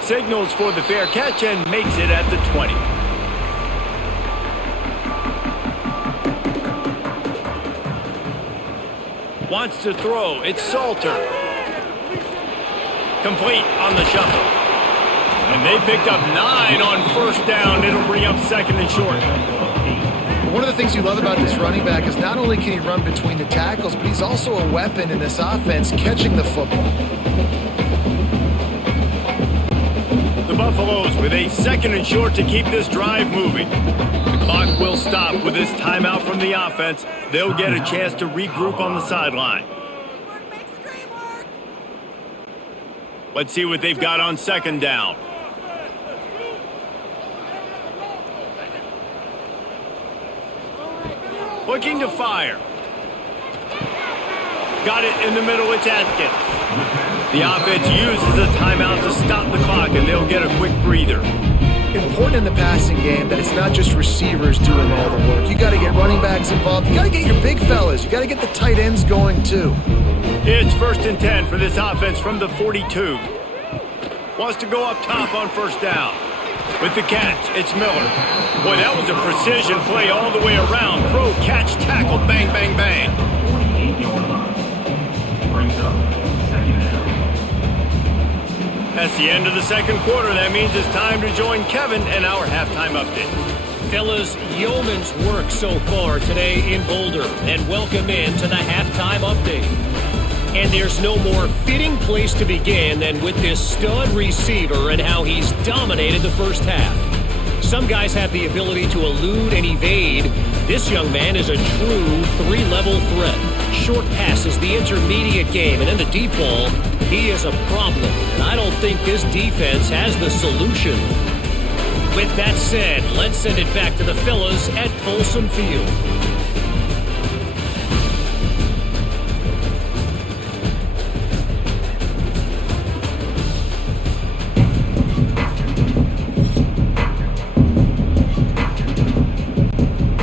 Signals for the fair catch and makes it at the 20. Wants to throw. It's Salter. Complete on the shuffle. And they picked up 9 on 1st down. It'll bring up 2nd and short. One of the things you love about this running back is not only can he run between the tackles, but he's also a weapon in this offense catching the football. The Buffaloes with a 2nd and short to keep this drive moving. The clock will stop with this timeout from the offense. They'll get a chance to regroup on the sideline. Let's see what they've got on 2nd down. Looking to fire. Got it in the middle, it's Atkins. The offense uses a timeout to stop the clock, and they'll get a quick breather. Important in the passing game that it's not just receivers doing all the work. You got to get running backs involved. You got to get your big fellas. You got to get the tight ends going too. It's 1st and 10 for this offense from the 42. Wants to go up top on 1st down. With the catch, it's Miller. Boy, that was a precision play all the way around. Throw, catch, tackle, bang, bang, bang. 28-yard line. Brings up 2nd down. That's the end of the 2nd quarter. That means it's time to join Kevin in our halftime update. Fellas, yeoman's work so far today in Boulder, and welcome in to the halftime update. And there's no more fitting place to begin than with this stud receiver and how he's dominated the first half. Some guys have the ability to elude and evade. This young man is a true three-level threat. Short passes, the intermediate game, and in the deep ball, he is a problem. And I don't think this defense has the solution. With that said, let's send it back to the fellas at Folsom Field.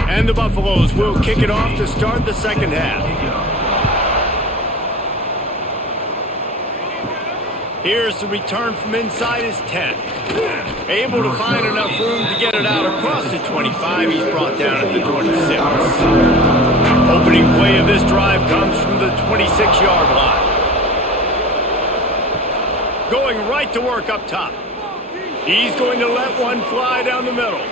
And the Buffaloes will kick it off to start the second half. Here's the return from inside his 10. Able to find enough room to get it out across the 25. He's brought down at the 26. Opening play of this drive comes from the 26-yard line. Going right to work up top. He's going to let one fly down the middle.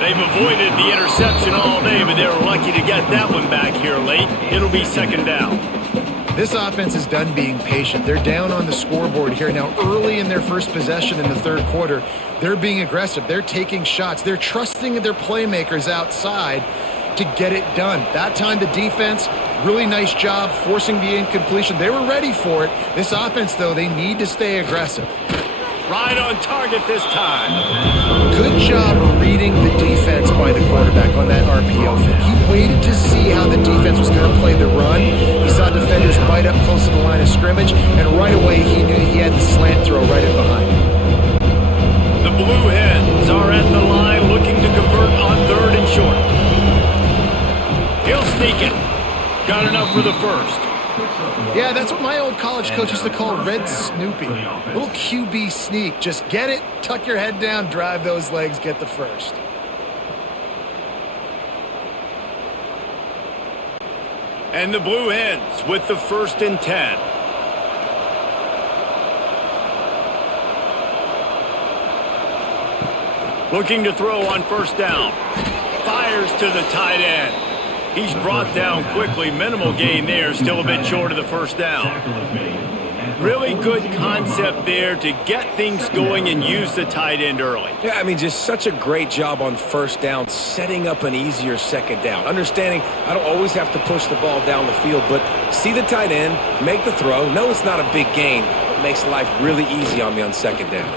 They've avoided the interception all day, but they were lucky to get that one back here late. It'll be second down. This offense is done being patient. They're down on the scoreboard here. Now, early in their first possession in the third quarter, they're being aggressive. They're taking shots. They're trusting their playmakers outside to get it done. That time, the defense, really nice job forcing the incompletion. They were ready for it. This offense, though, they need to stay aggressive. Right on target this time. Good job reading the defense by the quarterback on that RPO fit. He waited to see how the defense was going to play the run. He saw defenders bite up close to the line of scrimmage, and right away he knew he had the slant throw right in behind him. The Blue Hens are at the line looking to convert on third and short. He'll sneak it. Got enough for the first. Yeah, that's what my old college coach used to call Red Snoopy. Little QB sneak. Just get it, tuck your head down, drive those legs, get the first. And the Blue Hens with the 1st and 10. Looking to throw on first down. Fires to the tight end. He's brought down quickly. Minimal gain there. Still a bit short of the first down. Really good concept there to get things going and use the tight end early. Yeah, I mean, just such a great job on first down, setting up an easier second down. Understanding I don't always have to push the ball down the field, but see the tight end, make the throw. No, it's not a big gain. It makes life really easy on me on second down.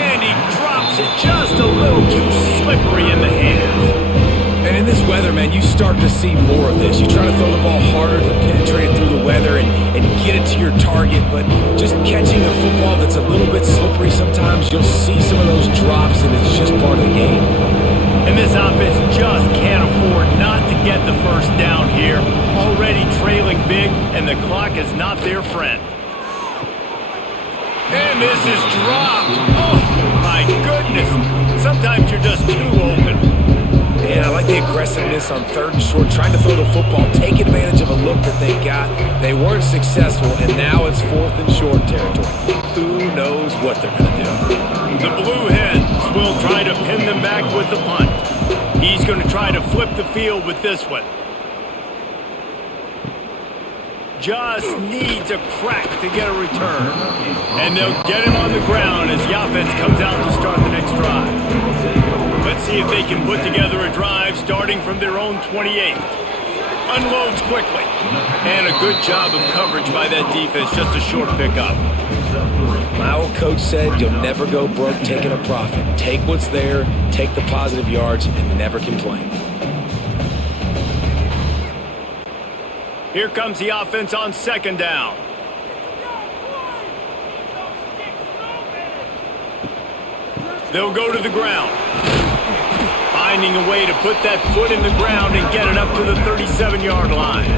And he drops it just a little too slippery in the hands. And in this weather, man, you start to see more of this. You try to throw the ball harder to penetrate through the weather and get it to your target, but just catching a football that's a little bit slippery sometimes, you'll see some of those drops, and it's just part of the game. And this offense just can't afford not to get the first down here. Already trailing big, and the clock is not their friend. And this is dropped. Oh, my goodness. Sometimes you're just too open. And I like the aggressiveness on third and short, trying to throw the football, take advantage of a look that they got. They weren't successful, and now it's 4th and short territory. Who knows what they're going to do? The Blue Hens will try to pin them back with the punt. He's going to try to flip the field with this one. Just needs a crack to get a return. And they'll get him on the ground as the offense comes out to start the next drive. Let's see if they can put together a drive starting from their own 28. Unloads quickly. And a good job of coverage by that defense. Just a short pickup. My old coach said you'll never go broke taking a profit. Take what's there, take the positive yards, and never complain. Here comes the offense on second down. They'll go to the ground. Finding a way to put that foot in the ground and get it up to the 37-yard line.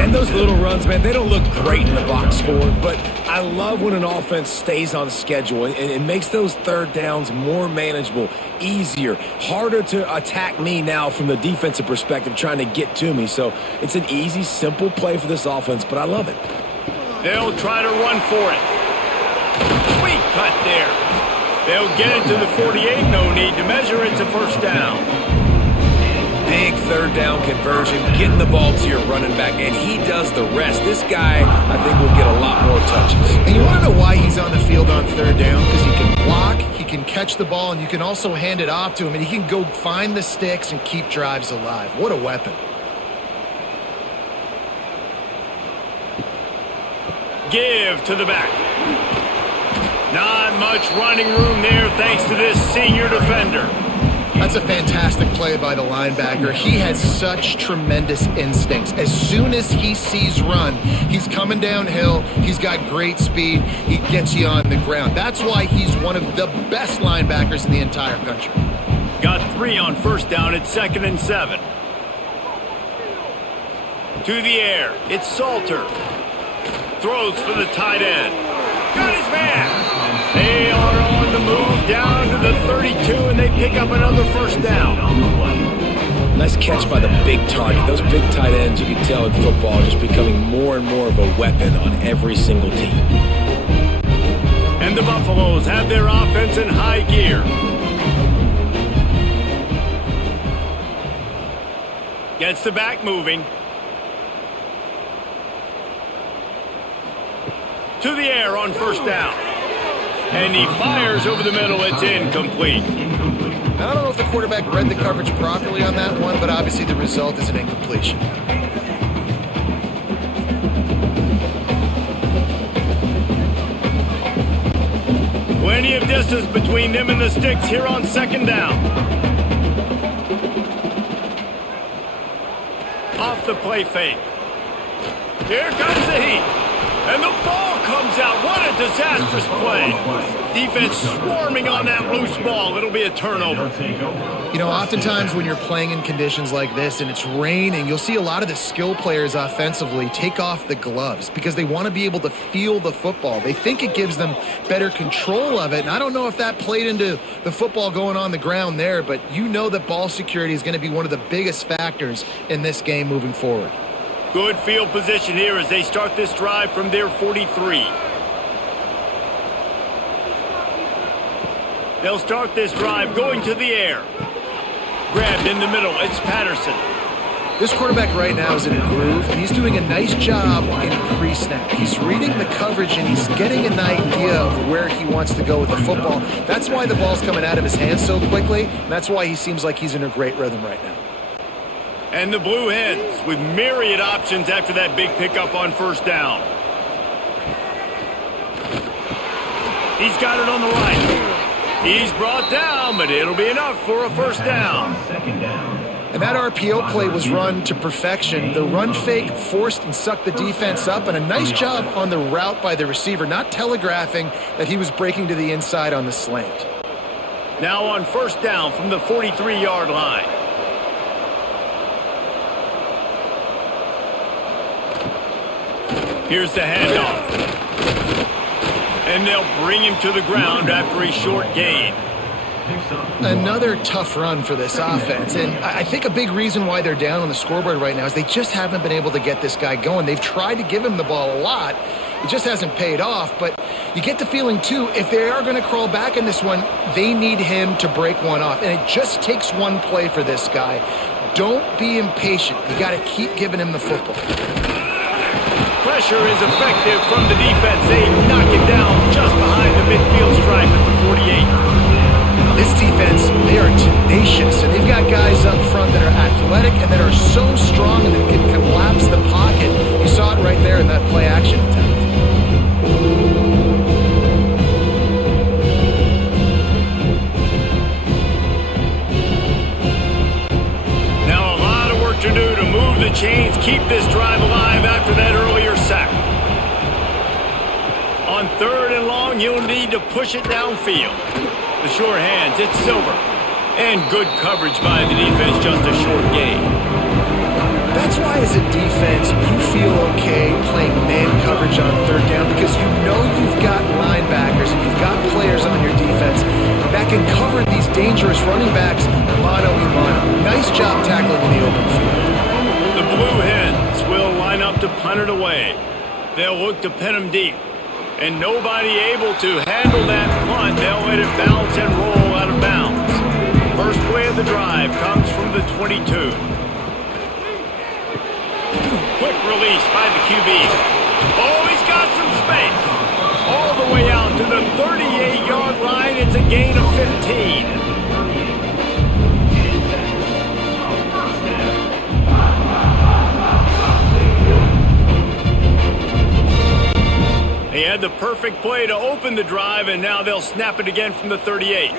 And those little runs, man, they don't look great in the box score, but I love when an offense stays on schedule and it makes those third downs more manageable, easier, harder to attack me now from the defensive perspective trying to get to me. So it's an easy, simple play for this offense, but I love it. They'll try to run for it. Sweet cut there. They'll get it to the 48, no need to measure. It's a first down. Big third down conversion, getting the ball to your running back, and he does the rest. This guy, I think, will get a lot more touches. And you want to know why he's on the field on third down? Because he can block, he can catch the ball, and you can also hand it off to him, and he can go find the sticks and keep drives alive. What a weapon. Give to the back. Not much running room there thanks to this senior defender. That's a fantastic play by the linebacker. He has such tremendous instincts. As soon as he sees run, he's coming downhill. He's got great speed. He gets you on the ground. That's why he's one of the best linebackers in the entire country. Got 3 on first down at 2nd and 7. To the air. It's Salter. Throws for the tight end. Got his man. They are on the move down to the 32, and they pick up another first down. Nice catch by the big target. Those big tight ends, you can tell in football, are just becoming more and more of a weapon on every single team. And the Buffaloes have their offense in high gear. Gets the back moving. To the air on first down. And he fires over the middle. It's incomplete. I don't know if the quarterback read the coverage properly on that one, but obviously the result is an incompletion. Plenty of distance between them and the sticks here on second down. Off the play fake. Here comes the heat. And the ball comes out. What a disastrous play. Defense swarming on that loose ball. It'll be a turnover. You know, oftentimes when you're playing in conditions like this and it's raining, you'll see a lot of the skill players offensively take off the gloves because they want to be able to feel the football. They think it gives them better control of it. And I don't know if that played into the football going on the ground there, but you know that ball security is going to be one of the biggest factors in this game moving forward. Good field position here as they start this drive from their 43. They'll start this drive going to the air. Grabbed in the middle. It's Patterson. This quarterback right now is in a groove, and he's doing a nice job in pre-snap. He's reading the coverage, and he's getting an idea of where he wants to go with the football. That's why the ball's coming out of his hands so quickly, and that's why he seems like he's in a great rhythm right now. And the Blue Hens with myriad options after that big pickup on first down. He's got it on the right. He's brought down, but it'll be enough for a first down. And that RPO play was run to perfection. The run fake forced and sucked the defense up, and a nice job on the route by the receiver, not telegraphing that he was breaking to the inside on the slant. Now on first down from the 43-yard line. Here's the handoff. And they'll bring him to the ground after a short gain. Another tough run for this offense, and I think a big reason why they're down on the scoreboard right now is they just haven't been able to get this guy going. They've tried to give him the ball a lot. It just hasn't paid off, but you get the feeling, too, if they are going to crawl back in this one, they need him to break one off, and it just takes one play for this guy. Don't be impatient. You got to keep giving him the football. Pressure is effective from the defense. They knock it down just behind the midfield stripe at the 48. This defense, they are tenacious, and they've got guys up front that are athletic and that are so strong and that can collapse the pocket. You saw it right there in that play-action attempt. Now a lot of work to do to move the chains, keep this drive alive after that earlier sack. On third and long, you'll need to push it downfield. The short hands, it's Silver. And good coverage by the defense, just a short gain. That's why as a defense, you feel okay playing man coverage on third down because you know you've got linebackers and you've got players on your defense that can cover these dangerous running backs mano-a-mano. Nice job tackling in the open field. The Blue Hens will line up to punt it away. They'll look to pin him deep. And nobody able to handle that punt. They'll let it bounce and roll out of bounds. First play of the drive comes from the 22. Quick release by the QB. Oh, he's got some space. All the way out to the 38-yard line. It's a gain of 15. He had the perfect play to open the drive, and now they'll snap it again from the 38.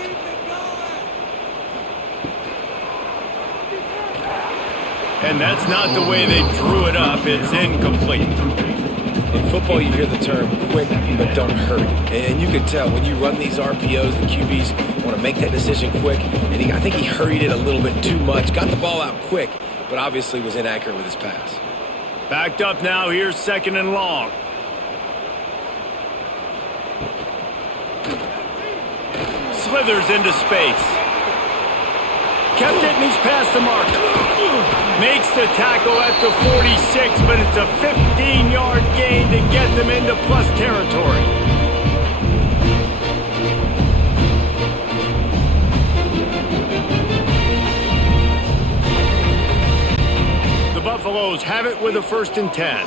And that's not the way they drew it up. It's incomplete. In football, you hear the term quick but don't hurry. And you can tell when you run these RPOs, the QBs want to make that decision quick. And I think he hurried it a little bit too much. Got the ball out quick, but obviously was inaccurate with his pass. Backed up now. Here's second and long. Slithers into space. Kept it and he's past the mark. Makes the tackle at the 46, but it's a 15-yard gain to get them into plus territory. The Buffaloes have it with a 1st and 10.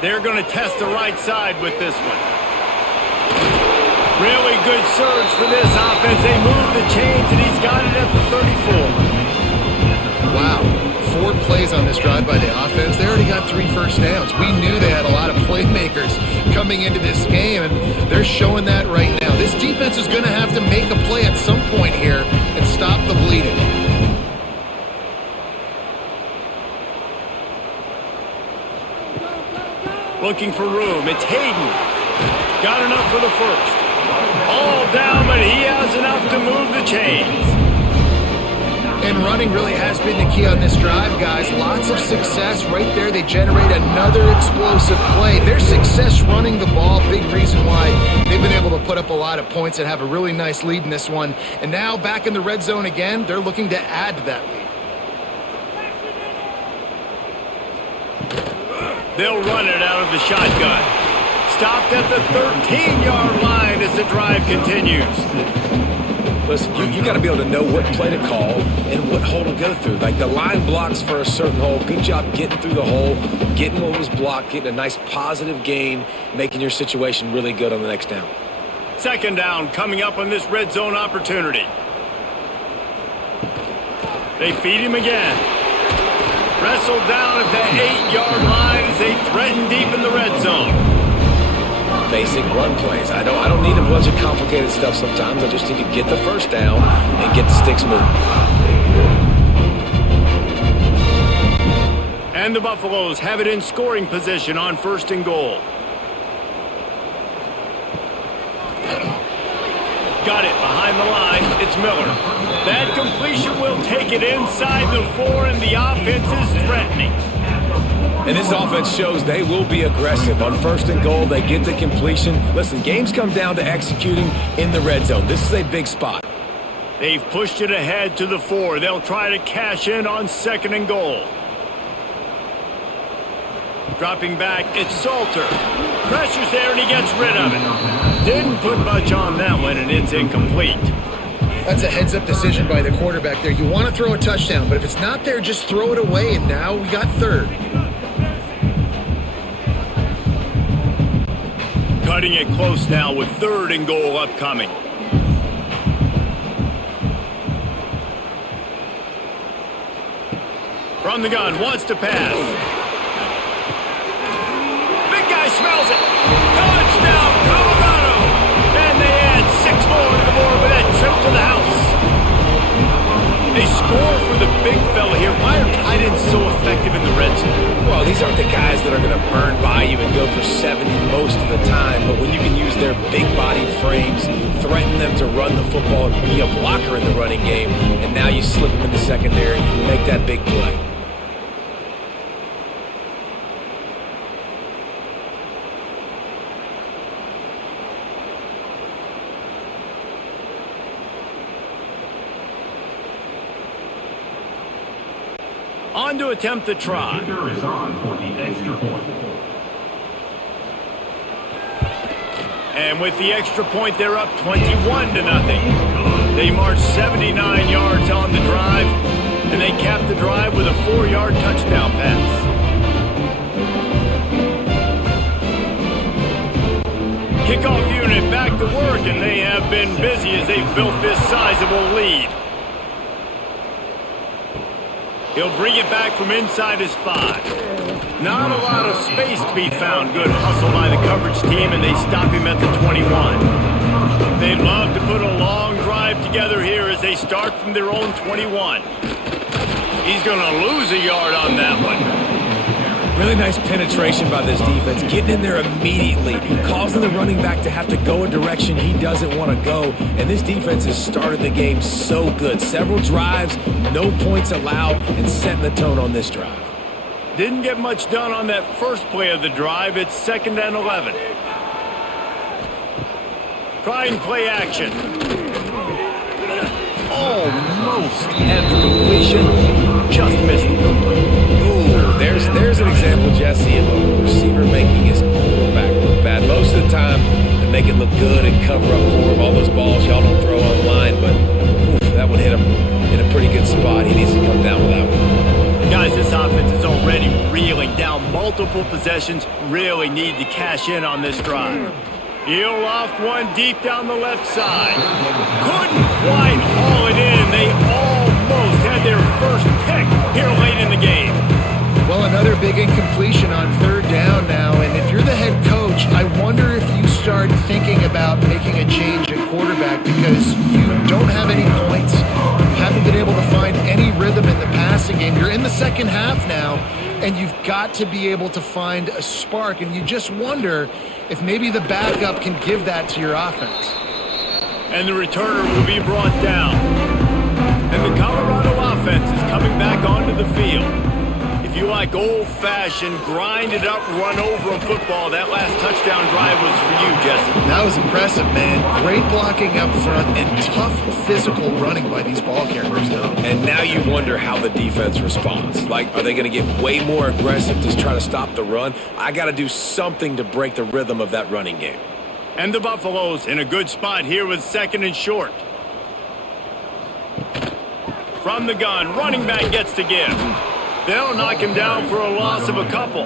They're going to test the right side with this one. Really good surge for this offense. They move the chains, and he's got it at the 34. Wow. 4 plays on this drive by the offense. They already got 3 first downs. We knew they had a lot of playmakers coming into this game, and they're showing that right now. This defense is going to have to make a play at some point here and stop the bleeding. Looking for room. It's Hayden. Got enough for the first. All down, but he has enough to move the chains. And running really has been the key on this drive, guys. Lots of success right there. They generate another explosive play. Their success running the ball, big reason why they've been able to put up a lot of points and have a really nice lead in this one. And now back in the red zone again, they're looking to add to that lead. They'll run it out of the shotgun. Stopped at the 13-yard line as the drive continues. Listen, you got to be able to know what play to call and what hole to go through. Like the line blocks for a certain hole. Good job getting through the hole, getting what was blocked, getting a nice positive gain, making your situation really good on the next down. Second down coming up on this red zone opportunity. They feed him again. Wrestled down at the 8-yard line as they threaten deep in the red zone. Basic run plays. I don't need a bunch of complicated stuff sometimes. I just need to get the first down and get the sticks moving. And the Buffaloes have it in scoring position on 1st and goal. Got it behind the line. It's Miller. That completion will take it inside the 4, and the offense is threatening. And this offense shows they will be aggressive. On 1st and goal, they get the completion. Listen, games come down to executing in the red zone. This is a big spot. They've pushed it ahead to the 4. They'll try to cash in on 2nd and goal. Dropping back, it's Salter. Pressure's there, and he gets rid of it. Didn't put much on that one, and it's incomplete. That's a heads-up decision by the quarterback there. You want to throw a touchdown, but if it's not there, just throw it away, and now we got 3rd. Cutting it close now with 3rd and goal upcoming. From the gun, wants to pass. Big guy smells it. Touchdown, Colorado! And they add 6 more to the board with that trip to the house. They score for the big fella here. Why are tight ends so effective in the red zone? Well, these aren't the guys that are going to burn by you and go for 70 most of the time, but when you can use their big body frames, threaten them to run the football and be a blocker in the running game, and now you slip them in the secondary, make that big play. On to attempt the try. The kicker is on for the extra point. And with the extra point, they're up 21-0. They marched 79 yards on the drive, and they capped the drive with a 4-yard touchdown pass. Kickoff unit back to work, and they have been busy as they've built this sizable lead. He'll bring it back from inside his 5. Not a lot of space to be found. Good hustle by the coverage team, and they stop him at the 21. They'd love to put a long drive together here as they start from their own 21. He's going to lose a yard on that one. Really nice penetration by this defense, getting in there immediately, causing the running back to have to go a direction he doesn't want to go. And this defense has started the game so good. Several drives, no points allowed, and setting the tone on this drive. Didn't get much done on that first play of the drive. It's 2nd and 11. Trying play action. Almost had the completion. Just missed it. Ooh, there's an example, Jesse, of a receiver making his quarterback look bad. Most of the time, they make it look good and cover up for him. All those balls y'all don't throw online, but that one hit him in a pretty good spot. He needs to come down with that one. Guys, this offense is already reeling down multiple possessions. Really need to cash in on this drive. He'll loft one deep down the left side. Couldn't quite haul it in. They almost had their first pick here late in the game. Well, another big incompletion on 3rd down now, and if you're the head coach, I wonder if you start thinking about making a change at quarterback because you don't have any points, you haven't been able to find any rhythm in the passing game. You're in the second half now, and you've got to be able to find a spark, and you just wonder if maybe the backup can give that to your offense. And the returner will be brought down. And the Colorado offense is coming back onto the field. If you like old-fashioned, grind-it-up, run-over football, that last touchdown drive was for you, Jesse. That was impressive, man. Great blocking up front and tough physical running by these ball carriers, though. And now you wonder how the defense responds. Like, are they going to get way more aggressive to try to stop the run? I got to do something to break the rhythm of that running game. And the Buffaloes in a good spot here with 2nd and short. From the gun, running back gets to give. They'll knock him down for a loss of a couple.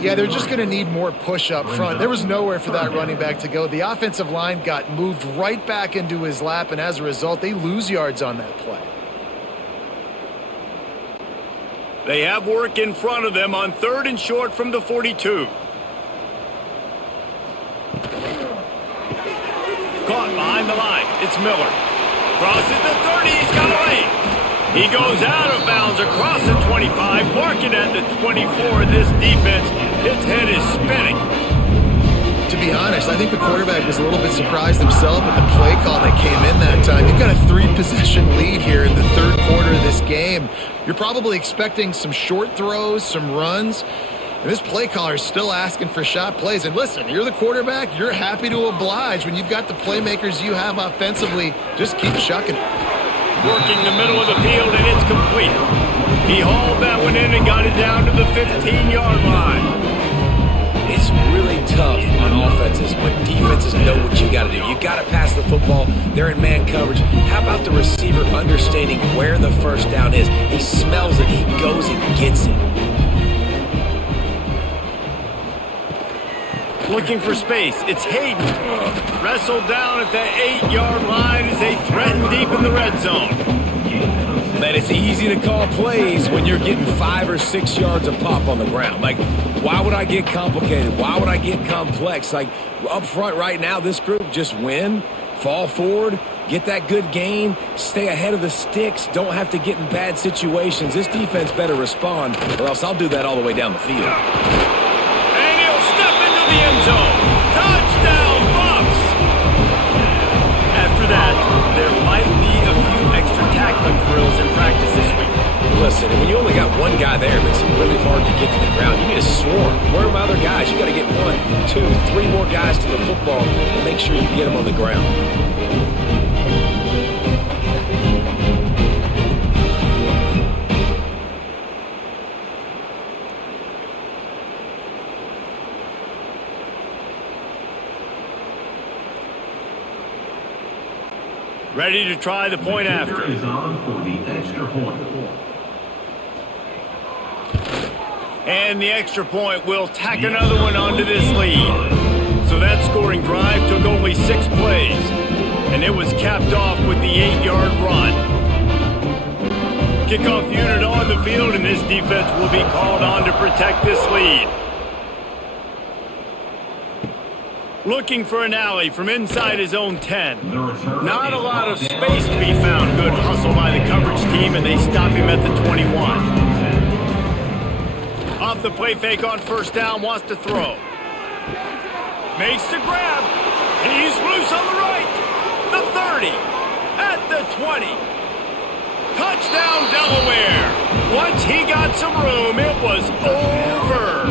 Yeah, they're just going to need more push up front. There was nowhere for that running back to go. The offensive line got moved right back into his lap, and as a result, they lose yards on that play. They have work in front of them on 3rd and short from the 42. Caught behind the line. It's Miller. Crosses the 30. He's got away. He goes out of bounds across the 25, marking at the 24. This defense, its head is spinning. To be honest, I think the quarterback was a little bit surprised himself at the play call that came in that time. You've got a 3-possession lead here in the 3rd quarter of this game. You're probably expecting some short throws, some runs. And this play caller is still asking for shot plays. And listen, you're the quarterback. You're happy to oblige when you've got the playmakers you have offensively. Just keep chucking it. Working the middle of the field, and it's complete. He hauled that one in and got it down to the 15-yard line. It's really tough on offenses when defenses know what you got to do. You got to pass the football. They're in man coverage. How about the receiver understanding where the first down is? He smells it. He goes and gets it. Looking for space. It's Hayden. Wrestled down at the 8-yard line as they threaten deep in the red zone. Man, it's easy to call plays when you're getting 5 or 6 yards a pop on the ground. Like, why would I get complicated? Why would I get complex? Like, up front right now, this group just win, fall forward, get that good gain, stay ahead of the sticks, don't have to get in bad situations. This defense better respond, or else I'll do that all the way down the field. The end zone. Touchdown, Buffs! After that, there might be a few extra tackling drills in practice this week. Listen, when you only got one guy there, it makes it really hard to get to the ground. You need a swarm. Where are my other guys? You got to get 1, 2, 3 more guys to the football and make sure you get them on the ground. Ready to try the point after. Is on for the extra point. And the extra point will tack another one onto this lead. So that scoring drive took only 6 plays. And it was capped off with the 8-yard run. Kickoff unit on the field, and this defense will be called on to protect this lead. Looking for an alley from inside his own 10. Not a lot of space to be found. Good hustle by the coverage team, and they stop him at the 21. Off the play fake on first down, wants to throw. Makes the grab. He's loose on the right. The 30. At the 20. Touchdown, Delaware. Once he got some room, it was over.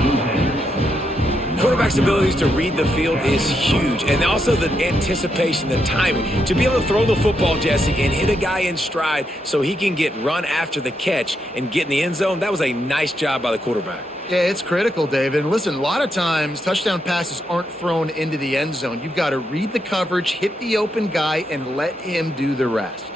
Quarterback's abilities to read the field is huge, and also the anticipation, the timing. To be able to throw the football, Jesse, and hit a guy in stride so he can get run after the catch and get in the end zone, that was a nice job by the quarterback. Yeah, it's critical, David. And listen, a lot of times touchdown passes aren't thrown into the end zone. You've got to read the coverage, hit the open guy, and let him do the rest.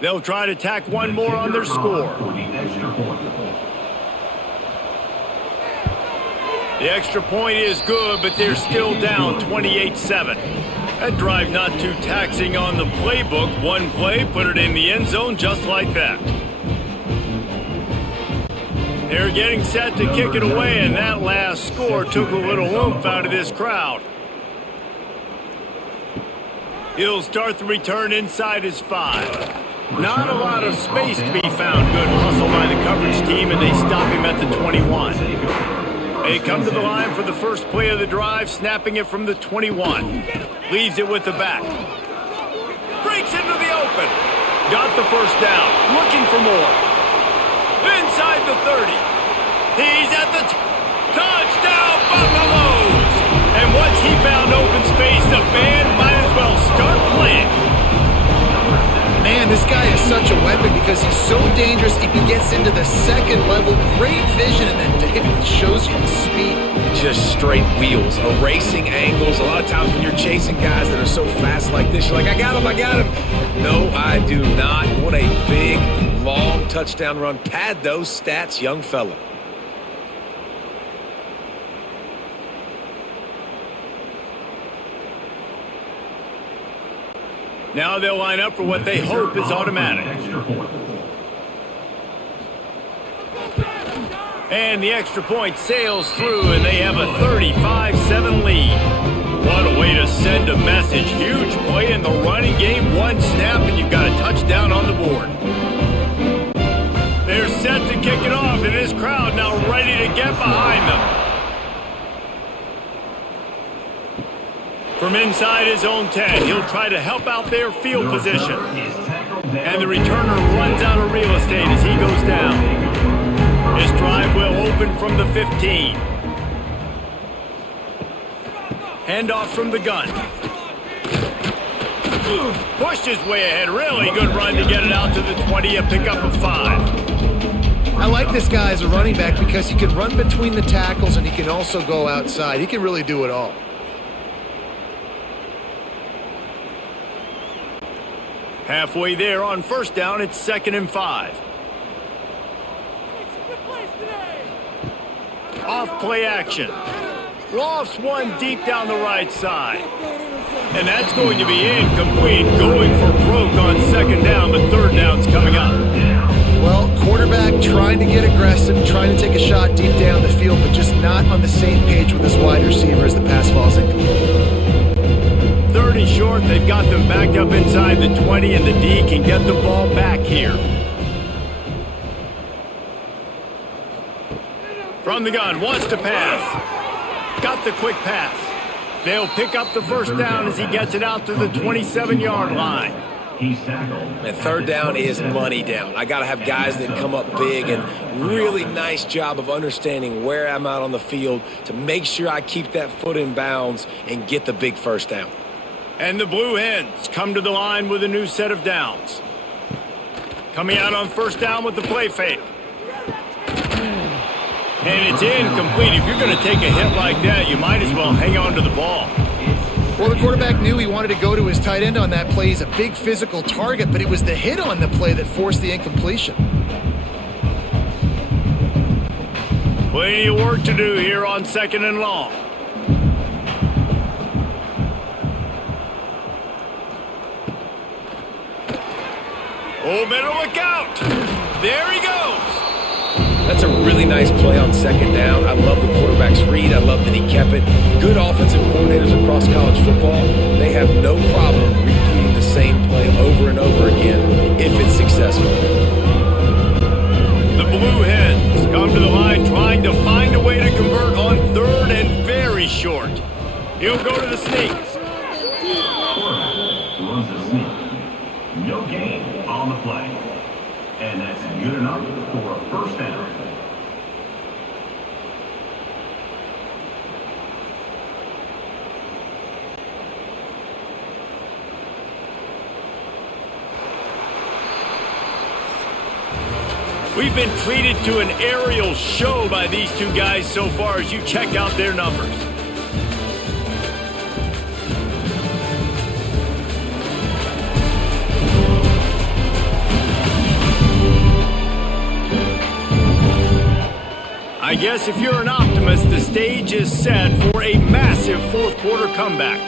They'll try to tack one more on their score. The extra point is good, but they're still down 28-7. That drive not too taxing on the playbook. One play, put it in the end zone just like that. They're getting set to kick it away, and that last score took a little oomph out of this crowd. He'll start the return inside his 5. Not a lot of space to be found. Good hustle by the coverage team, and they stop him at the 21. They come to the line for the first play of the drive, snapping it from the 21. Leaves it with the back. Breaks into the open. Got the first down. Looking for more. Inside the 30. He's at the touchdown, Buffaloes! And once he found open space, the band might as well start playing. Man, this guy is such a weapon because he's so dangerous if he gets into the second level. Great vision, and then David shows you the speed. Just straight wheels, erasing angles. A lot of times when you're chasing guys that are so fast like this, you're like, I got him. No, I do not. What a big, long touchdown run. Pad those stats, young fella. Now they'll line up for what they hope is automatic. And the extra point sails through, and they have a 35-7 lead. What a way to send a message. Huge play in the running game. One snap, and you've got a touchdown on the board. They're set to kick it off, and this crowd now ready to get behind them. From inside his own 10, he'll try to help out their field position. And the returner runs out of real estate as he goes down. This drive will open from the 15. Handoff from the gun. Pushed his way ahead. Really good run to get it out to the 20, a pickup of 5. I like this guy as a running back because he can run between the tackles and he can also go outside. He can really do it all. Halfway there on first down, it's 2nd and 5. Off play action. Lofts one deep down the right side. And that's going to be incomplete. Going for broke on 2nd down, but 3rd down's coming up. Well, quarterback trying to get aggressive, trying to take a shot deep down the field, but just not on the same page with his wide receiver as the pass falls incomplete. 30 short, they've got them backed up inside the 20, and the D can get the ball back here. From the gun, wants to pass. Got the quick pass. They'll pick up the first down as he gets it out to the 27-yard line. And 3rd down is money down. I got to have guys that come up big, and really nice job of understanding where I'm out on the field to make sure I keep that foot in bounds and get the big first down. And the Blue Hens come to the line with a new set of downs. Coming out on first down with the play fake. And it's incomplete. If you're going to take a hit like that, you might as well hang on to the ball. Well, the quarterback knew he wanted to go to his tight end on that play. He's a big physical target, but it was the hit on the play that forced the incompletion. Plenty of work to do here on 2nd and long. Oh, better look out. There he goes. That's a really nice play on 2nd down. I love the quarterback's read. I love that he kept it. Good offensive coordinators across college football, they have no problem repeating the same play over and over again if it's successful. The Blue Hens come to the line trying to find a way to convert on 3rd and very short. He'll go to the sneak. Quarterback runs a sneak. No gain on the play. And that's good enough for a first down. We've been treated to an aerial show by these two guys so far as you check out their numbers. I guess if you're an optimist, the stage is set for a massive fourth quarter comeback.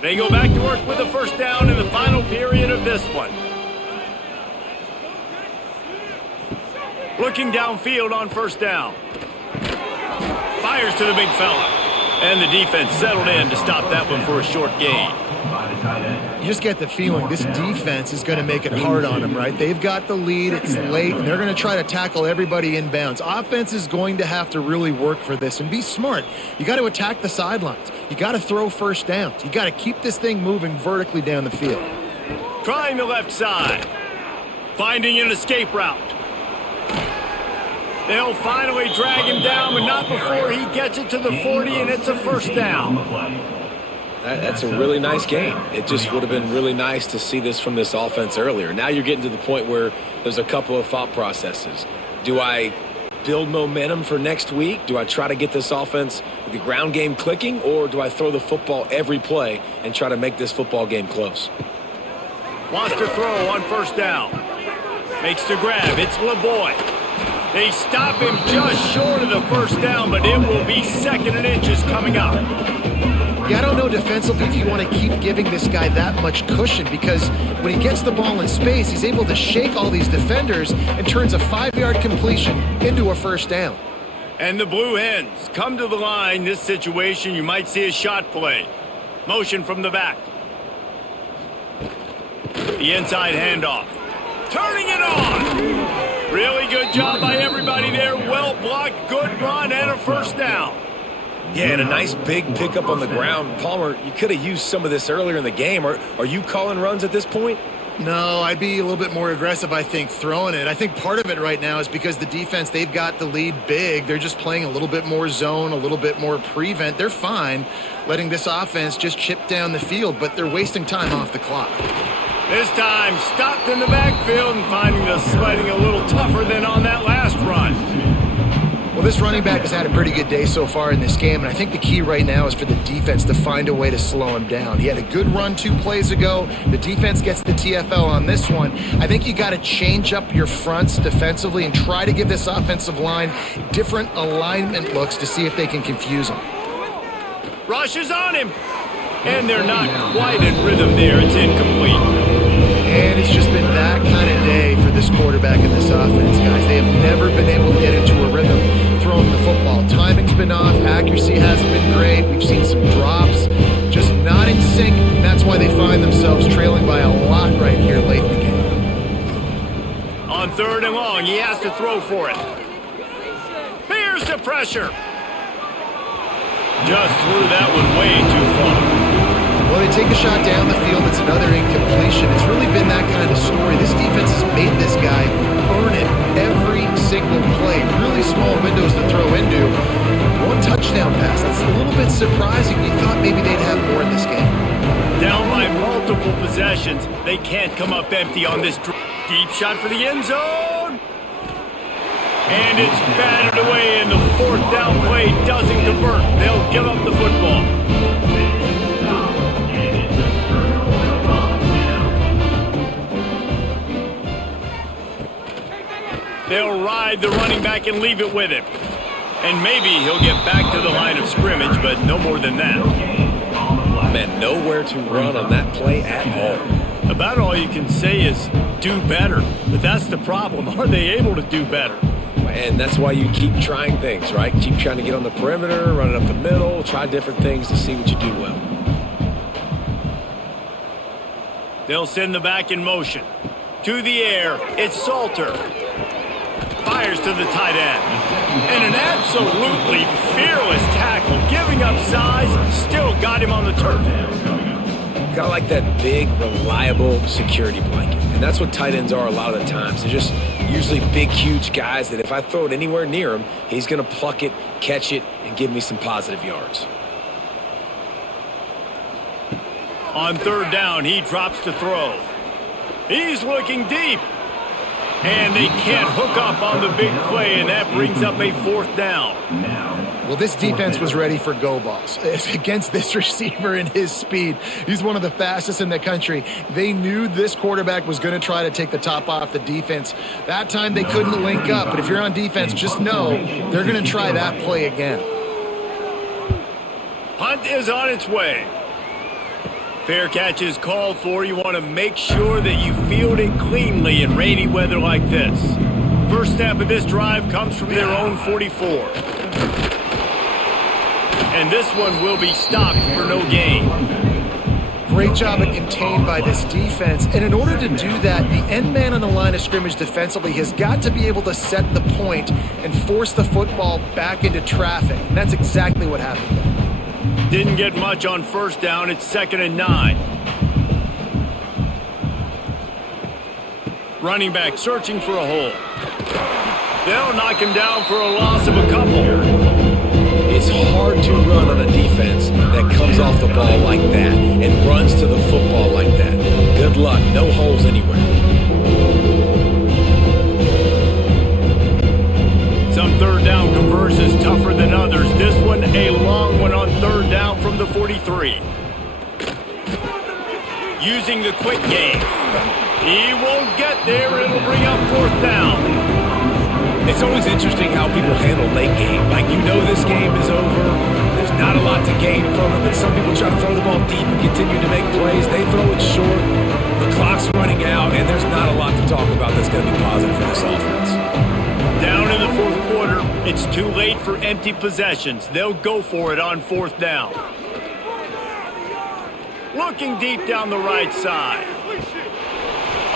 They go back to work with a first down in the final period of this one. Looking downfield on first down. Fires to the big fella. And the defense settled in to stop that one for a short gain. You just get the feeling this defense is going to make it hard on them, right? They've got the lead. It's late, and they're going to try to tackle everybody inbounds. Offense is going to have to really work for this and be smart. You got to attack the sidelines. You got to throw first downs. You got to keep this thing moving vertically down the field. Trying the left side. Finding an escape route. They'll finally drag him down, but not before he gets it to the 40, and it's a first down. That's a really nice game. It just would have been really nice to see this from this offense earlier. Now you're getting to the point where there's a couple of thought processes. Do I build momentum for next week? Do I try to get this offense, the ground game clicking, or do I throw the football every play and try to make this football game close? Wants to throw on first down. Makes the grab. It's LeBoy. They stop him just short of the first down, but it will be 2nd and inches coming up. Yeah, I don't know defensively if you want to keep giving this guy that much cushion, because when he gets the ball in space, he's able to shake all these defenders and turns a 5-yard completion into a first down. And the Blue Hens come to the line. This situation, you might see a shot play. Motion from the back. The inside handoff. Turning it on. Really good job by everybody there. Well blocked, good run, and a first down. Yeah, and a nice big pickup on the ground. Palmer, you could have used some of this earlier in the game. Are you calling runs at this point? No, I'd be a little bit more aggressive, I think, throwing it. I think part of it right now is because the defense, they've got the lead big. They're just playing a little bit more zone, a little bit more prevent. They're fine letting this offense just chip down the field, but they're wasting time off the clock. This time, stopped in the backfield and finding the sledding a little tougher than on that last run. Well, this running back has had a pretty good day so far in this game, and I think the key right now is for the defense to find a way to slow him down. He had a good run 2 plays ago. The defense gets the TFL on this one. I think you got to change up your fronts defensively and try to give this offensive line different alignment looks to see if they can confuse him. Rush is on him. And they're not quite in rhythm there. It's incomplete. And it's just been that kind of day for this quarterback and this offense, guys. They have never been able to get into a rhythm throwing the football. Timing's been off. Accuracy hasn't been great. We've seen some drops. Just not in sync. And that's why they find themselves trailing by a lot right here late in the game. On 3rd and long, he has to throw for it. Here's the pressure. Just threw that one way too far. Well, they take a shot down the field. It's another incompletion. It's really been that kind of story. This defense has made this guy earn it every single play. Really small windows to throw into. 1 touchdown pass. That's a little bit surprising. You thought maybe they'd have more in this game. Down by multiple possessions, they can't come up empty on this deep shot for the end zone. And it's batted away, and the fourth down play doesn't convert. They'll give up the football. They'll ride the running back and leave it with him. And maybe he'll get back to the line of scrimmage, but no more than that. Man, nowhere to run on that play at all. About all you can say is do better. But that's the problem. Are they able to do better? And that's why you keep trying things, right? Keep trying to get on the perimeter, run it up the middle, try different things to see what you do well. They'll send the back in motion. To the air, it's Salter. Fires to the tight end. And an absolutely fearless tackle, giving up size, still got him on the turf. Kind of like that big, reliable security blanket. And that's what tight ends are a lot of the times. They're just usually big, huge guys that if I throw it anywhere near him, he's going to pluck it, catch it, and give me some positive yards. On third down, he drops to throw. He's looking deep. And they can't hook up on the big play, and that brings up a fourth down. Well, this defense was ready for go balls. Against this receiver and his speed, he's one of the fastest in the country. They knew this quarterback was going to try to take the top off the defense. That time they couldn't link up, but if you're on defense, just know they're going to try that play again. Punt is on its way. Fair catch is called for. You want to make sure that you field it cleanly in rainy weather like this. First step of this drive comes from their own 44. And this one will be stopped for no gain. Great job at contained by this defense. And in order to do that, the end man on the line of scrimmage defensively has got to be able to set the point and force the football back into traffic. And that's exactly what happened there. Didn't get much on first down. It's 2nd and 9. Running back searching for a hole. They'll knock him down for a loss of a couple. It's hard to run on a defense that comes off the ball like that and runs to the football like that. Good luck. No holes anywhere. Some third down conversions tougher than others. This one a long one on third down from the 43. Using the quick game. He won't get there. It'll bring up fourth down. It's always interesting how people handle late game. Like, you know this game is over. There's not a lot to gain from it, but some people try to throw the ball deep and continue to make plays. They throw it short. The clock's running out, and there's not a lot to talk about that's going to be positive for this offense. Down in the fourth quarter, it's too late for empty possessions. They'll go for it on fourth down. Looking deep down the right side.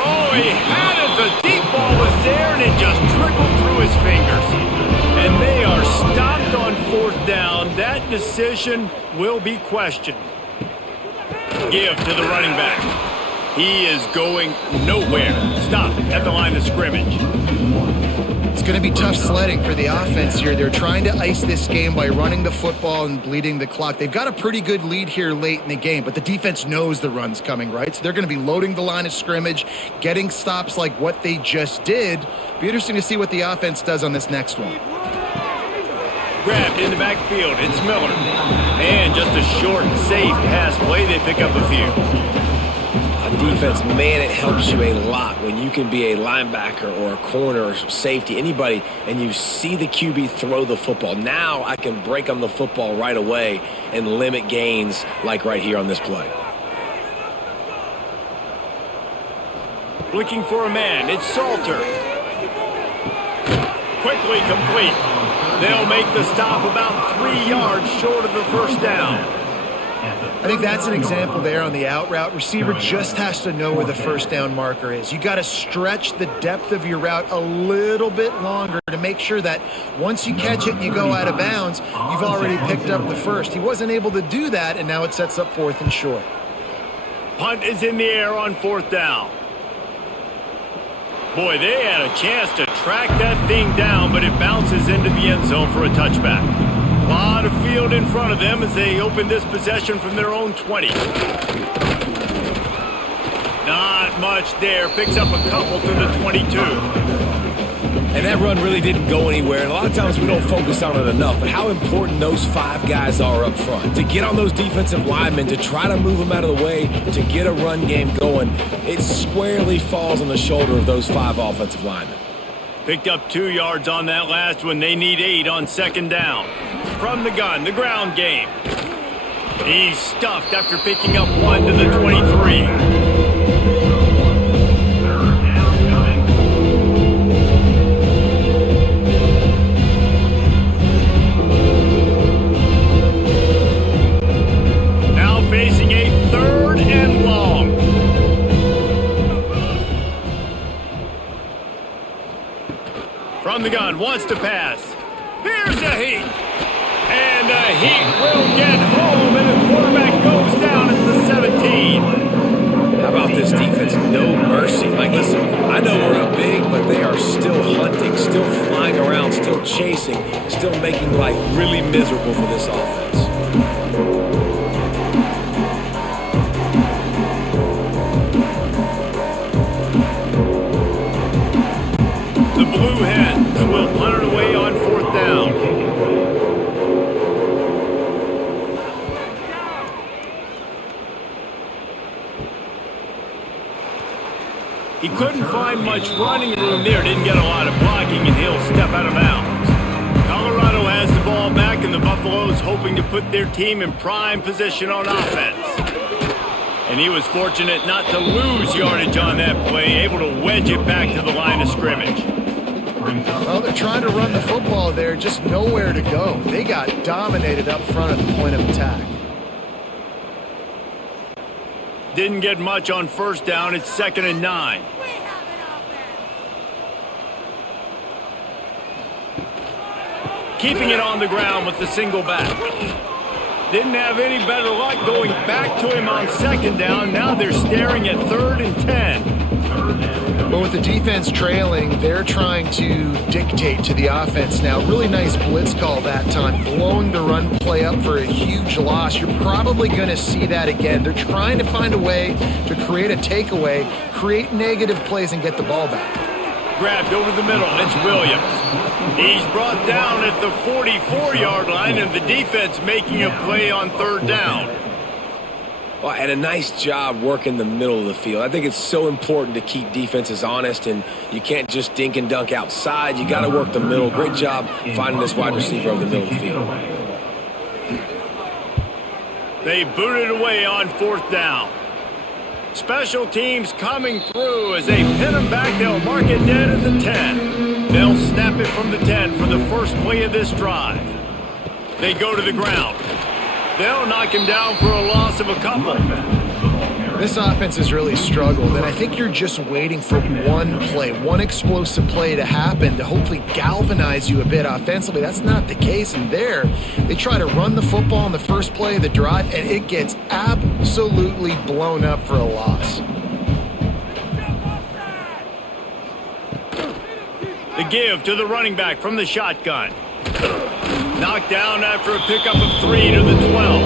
Oh, he had it. The deep ball was there, and it just trickled through his fingers. And they are stopped on fourth down. That decision will be questioned. Give to the running back. He is going nowhere. Stop at the line of scrimmage. It's going to be tough sledding for the offense here. They're trying to ice this game by running the football and bleeding the clock. They've got a pretty good lead here late in the game, but the defense knows the run's coming, right? So they're going to be loading the line of scrimmage, getting stops like what they just did. Be interesting to see what the offense does on this next one. Grabbed in the backfield. It's Miller. And just a short, safe pass play. They pick up a few. Defense, man, it helps you a lot when you can be a linebacker or a corner or safety, anybody, and you see the QB throw the football. Now I can break on the football right away and limit gains like right here on this play. Looking for a man. It's Salter. Quickly complete. They'll make the stop about 3 yards short of the first down. I think that's an example there on the out route. Receiver just has to know where the first down marker is. You got to stretch the depth of your route a little bit longer to make sure that once you catch it and you go out of bounds, you've already picked up the first. He wasn't able to do that, and now it sets up 4th and short. Punt is in the air on 4th down. Boy, they had a chance to track that thing down, but it bounces into the end zone for a touchback. A lot of field in front of them as they open this possession from their own 20. Not much there. Picks up a couple to the 22. And that run really didn't go anywhere. And a lot of times we don't focus on it enough, but how important those 5 guys are up front. To get on those defensive linemen, to try to move them out of the way, to get a run game going, it squarely falls on the shoulder of those 5 offensive linemen. Picked up 2 yards on that last one. They need 8 on second down. From the gun, the ground game. He's stuffed after picking up 1 to the 23. Now facing a 3rd and long. From the gun, wants to pass. Here's a heat. And the heat will get home, and the quarterback goes down at the 17. How about this defense? No mercy. Like, listen, I know we're up big, but they are still hunting, still flying around, still chasing, still making life really miserable for this offense. The Blue Hens will punt it away on 4th down. He couldn't find much running room there, didn't get a lot of blocking, and he'll step out of bounds. Colorado has the ball back, and the Buffaloes hoping to put their team in prime position on offense. And he was fortunate not to lose yardage on that play, able to wedge it back to the line of scrimmage. Well, they're trying to run the football there, just nowhere to go. They got dominated up front at the point of attack. Didn't get much on 1st down. It's 2nd and 9. Keeping it on the ground with the single back. Didn't have any better luck going back to him on 2nd down. Now they're staring at 3rd and 10. But with the defense trailing, they're trying to dictate to the offense now. Really nice blitz call that time, blowing the run play up for a huge loss. You're probably going to see that again. They're trying to find a way to create a takeaway, create negative plays, and get the ball back. Grabbed over the middle. It's Williams. He's brought down at the 44-yard line, and the defense making a play on 3rd down. Well, and a nice job working the middle of the field. I think it's so important to keep defenses honest, and you can't just dink and dunk outside. You got to work the middle. Great job finding this wide receiver over the middle of the field. They booted away on 4th down. Special teams coming through as they pin them back. They'll mark it dead at the 10. They'll snap it from the 10 for the first play of this drive. They go to the ground. They'll knock him down for a loss of a couple. This offense has really struggled, and I think you're just waiting for one play, one explosive play to happen to hopefully galvanize you a bit offensively. That's not the case, and there they try to run the football on the first play of the drive, and it gets absolutely blown up for a loss. The give to the running back from the shotgun. Knocked down after a pickup of 3 to the 12.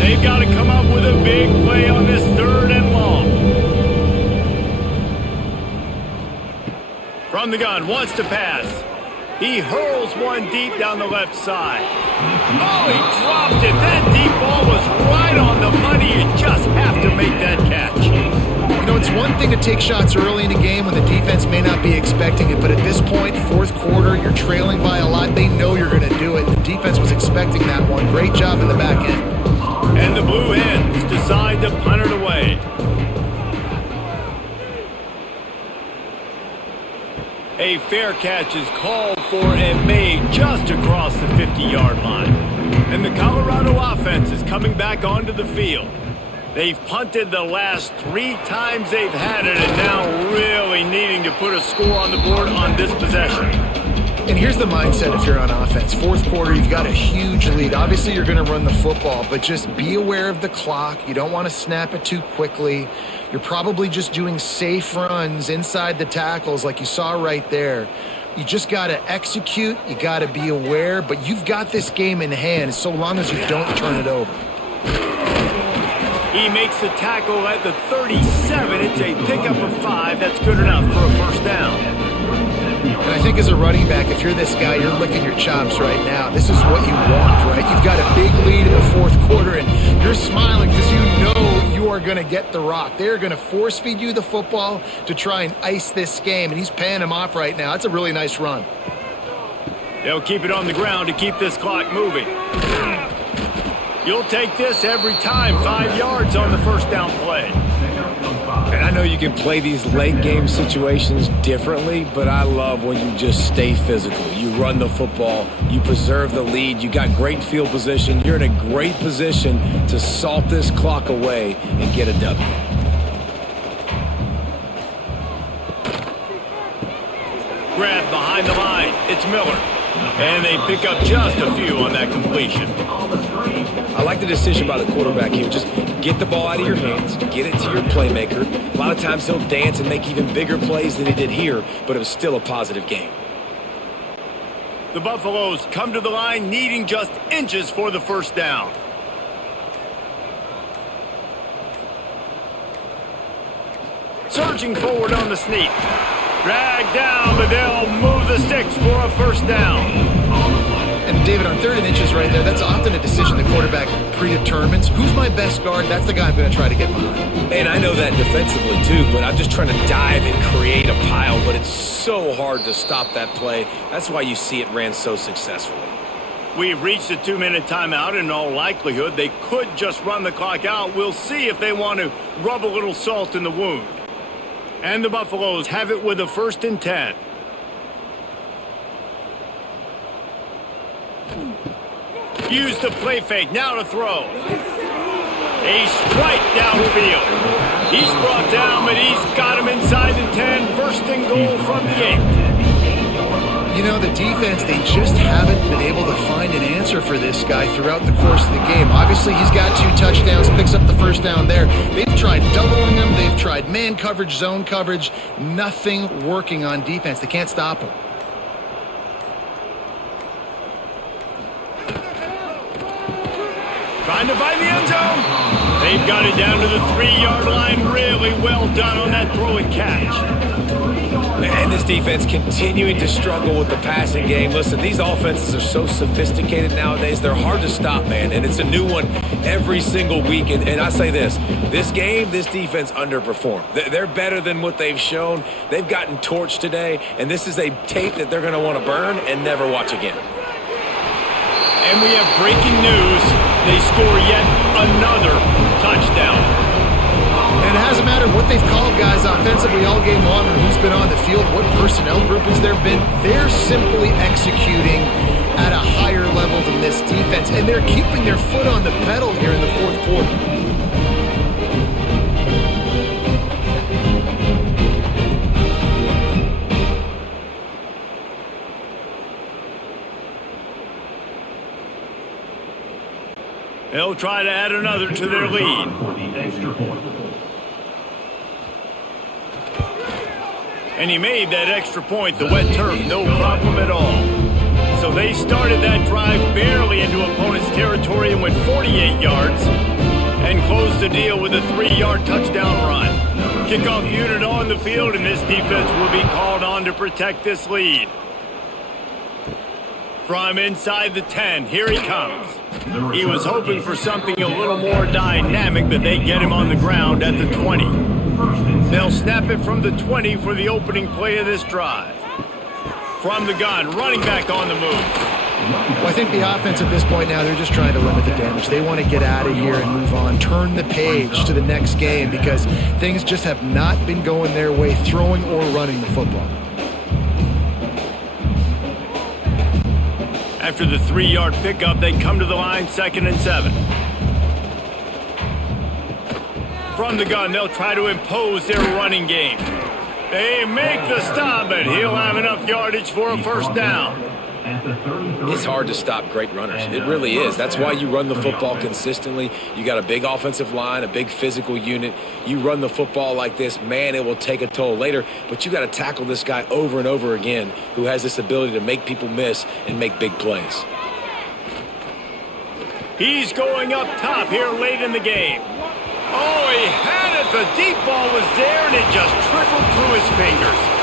They've got to come up with a big play on this 3rd and long. From the gun, wants to pass. He hurls one deep down the left side. Oh, he dropped it. That deep ball was right on the money. You just have to make that catch. You know, it's one thing to take shots early in a game when the defense may not be expecting it, but at this point, 4th quarter, you're trailing by a lot. They know you're going to do it. The defense was expecting that one. Great job in the back end. And the Blue Hens decide to punt it away. A fair catch is called for and made just across the 50-yard line. And the Colorado offense is coming back onto the field. They've punted the last 3 times they've had it, and now really needing to put a score on the board on this possession. And here's the mindset if you're on offense. Fourth quarter, you've got a huge lead. Obviously, you're going to run the football, but just be aware of the clock. You don't want to snap it too quickly. You're probably just doing safe runs inside the tackles like you saw right there. You just got to execute. You got to be aware, but you've got this game in hand so long as you don't turn it over. He makes the tackle at the 37. It's a pickup of 5. That's good enough for a first down. And I think as a running back, if you're this guy, you're licking your chops right now. This is what you want, right? You've got a big lead in the fourth quarter, and you're smiling because you know you are going to get the rock. They're going to force feed you the football to try and ice this game, and he's paying him off right now. That's a really nice run. They'll keep it on the ground to keep this clock moving. You'll take this every time. 5 yards on the first down play. And I know you can play these late game situations differently, but I love when you just stay physical. You run the football, you preserve the lead, you got great field position. You're in a great position to salt this clock away and get a W. Grab behind the line. It's Miller. And they pick up just a few on that completion. I like the decision by the quarterback here. Just get the ball out of your hands, get it to your playmaker. A lot of times he'll dance and make even bigger plays than he did here, but it was still a positive game. The Buffaloes come to the line needing just inches for the first down. Surging forward on the sneak. Dragged down, but they'll move the sticks for a first down. And David, on 3rd and inches right there, that's often a decision the quarterback predetermines. Who's my best guard? That's the guy I'm going to try to get behind. And I know that defensively too, but I'm just trying to dive and create a pile, but it's so hard to stop that play. That's why you see it ran so successfully. We've reached a 2-minute timeout. In all likelihood, they could just run the clock out. We'll see if they want to rub a little salt in the wound. And the Buffaloes have it with a 1st and 10. Use the play fake, now to throw. A strike downfield. He's brought down, but he's got him inside the 10. 1st and goal from the 8. You know, the defense, they just haven't been able to find an answer for this guy throughout the course of the game. Obviously, he's got 2 touchdowns, picks up the first down there. They've tried doubling him. They've tried man coverage, zone coverage. Nothing working on defense. They can't stop him. Trying to find the end zone. They've got it down to the 3-yard line. Really well done on that throw and catch. And this defense continuing to struggle with the passing game. Listen, these offenses are so sophisticated nowadays. They're hard to stop, man. And it's a new one every single week. And I say this game, this defense underperformed. They're better than what they've shown. They've gotten torched today. And this is a tape that they're going to want to burn and never watch again. And we have breaking news. They score yet another touchdown. And it hasn't mattered what they've called guys offensively all game long or who's been on the field, what personnel groupings there have been. They're simply executing at a higher level than this defense, and they're keeping their foot on the pedal here in the fourth quarter. They'll try to add another to their lead. For the extra point. And he made that extra point, the wet turf, no problem at all. So they started that drive barely into opponent's territory and went 48 yards and closed the deal with a 3-yard touchdown run. Kickoff unit on the field, and this defense will be called on to protect this lead. From inside the 10, here he comes. He was hoping for something a little more dynamic, but they get him on the ground at the 20. They'll snap it from the 20 for the opening play of this drive. From the gun, running back on the move. Well, I think the offense at this point now, they're just trying to limit the damage. They want to get out of here and move on, turn the page to the next game because things just have not been going their way, throwing or running the football. After the 3-yard pickup, they come to the line, 2nd and 7. From the gun, they'll try to impose their running game. They make the stop, and he'll have enough yardage for a first down. It's hard to stop great runners. It really is. That's why you run the football consistently. You got a big offensive line, a big physical unit. You run the football like this, man, it will take a toll later. But you got to tackle this guy over and over again who has this ability to make people miss and make big plays. He's going up top here late in the game. Oh, he had it. The deep ball was there, and it just trickled through his fingers.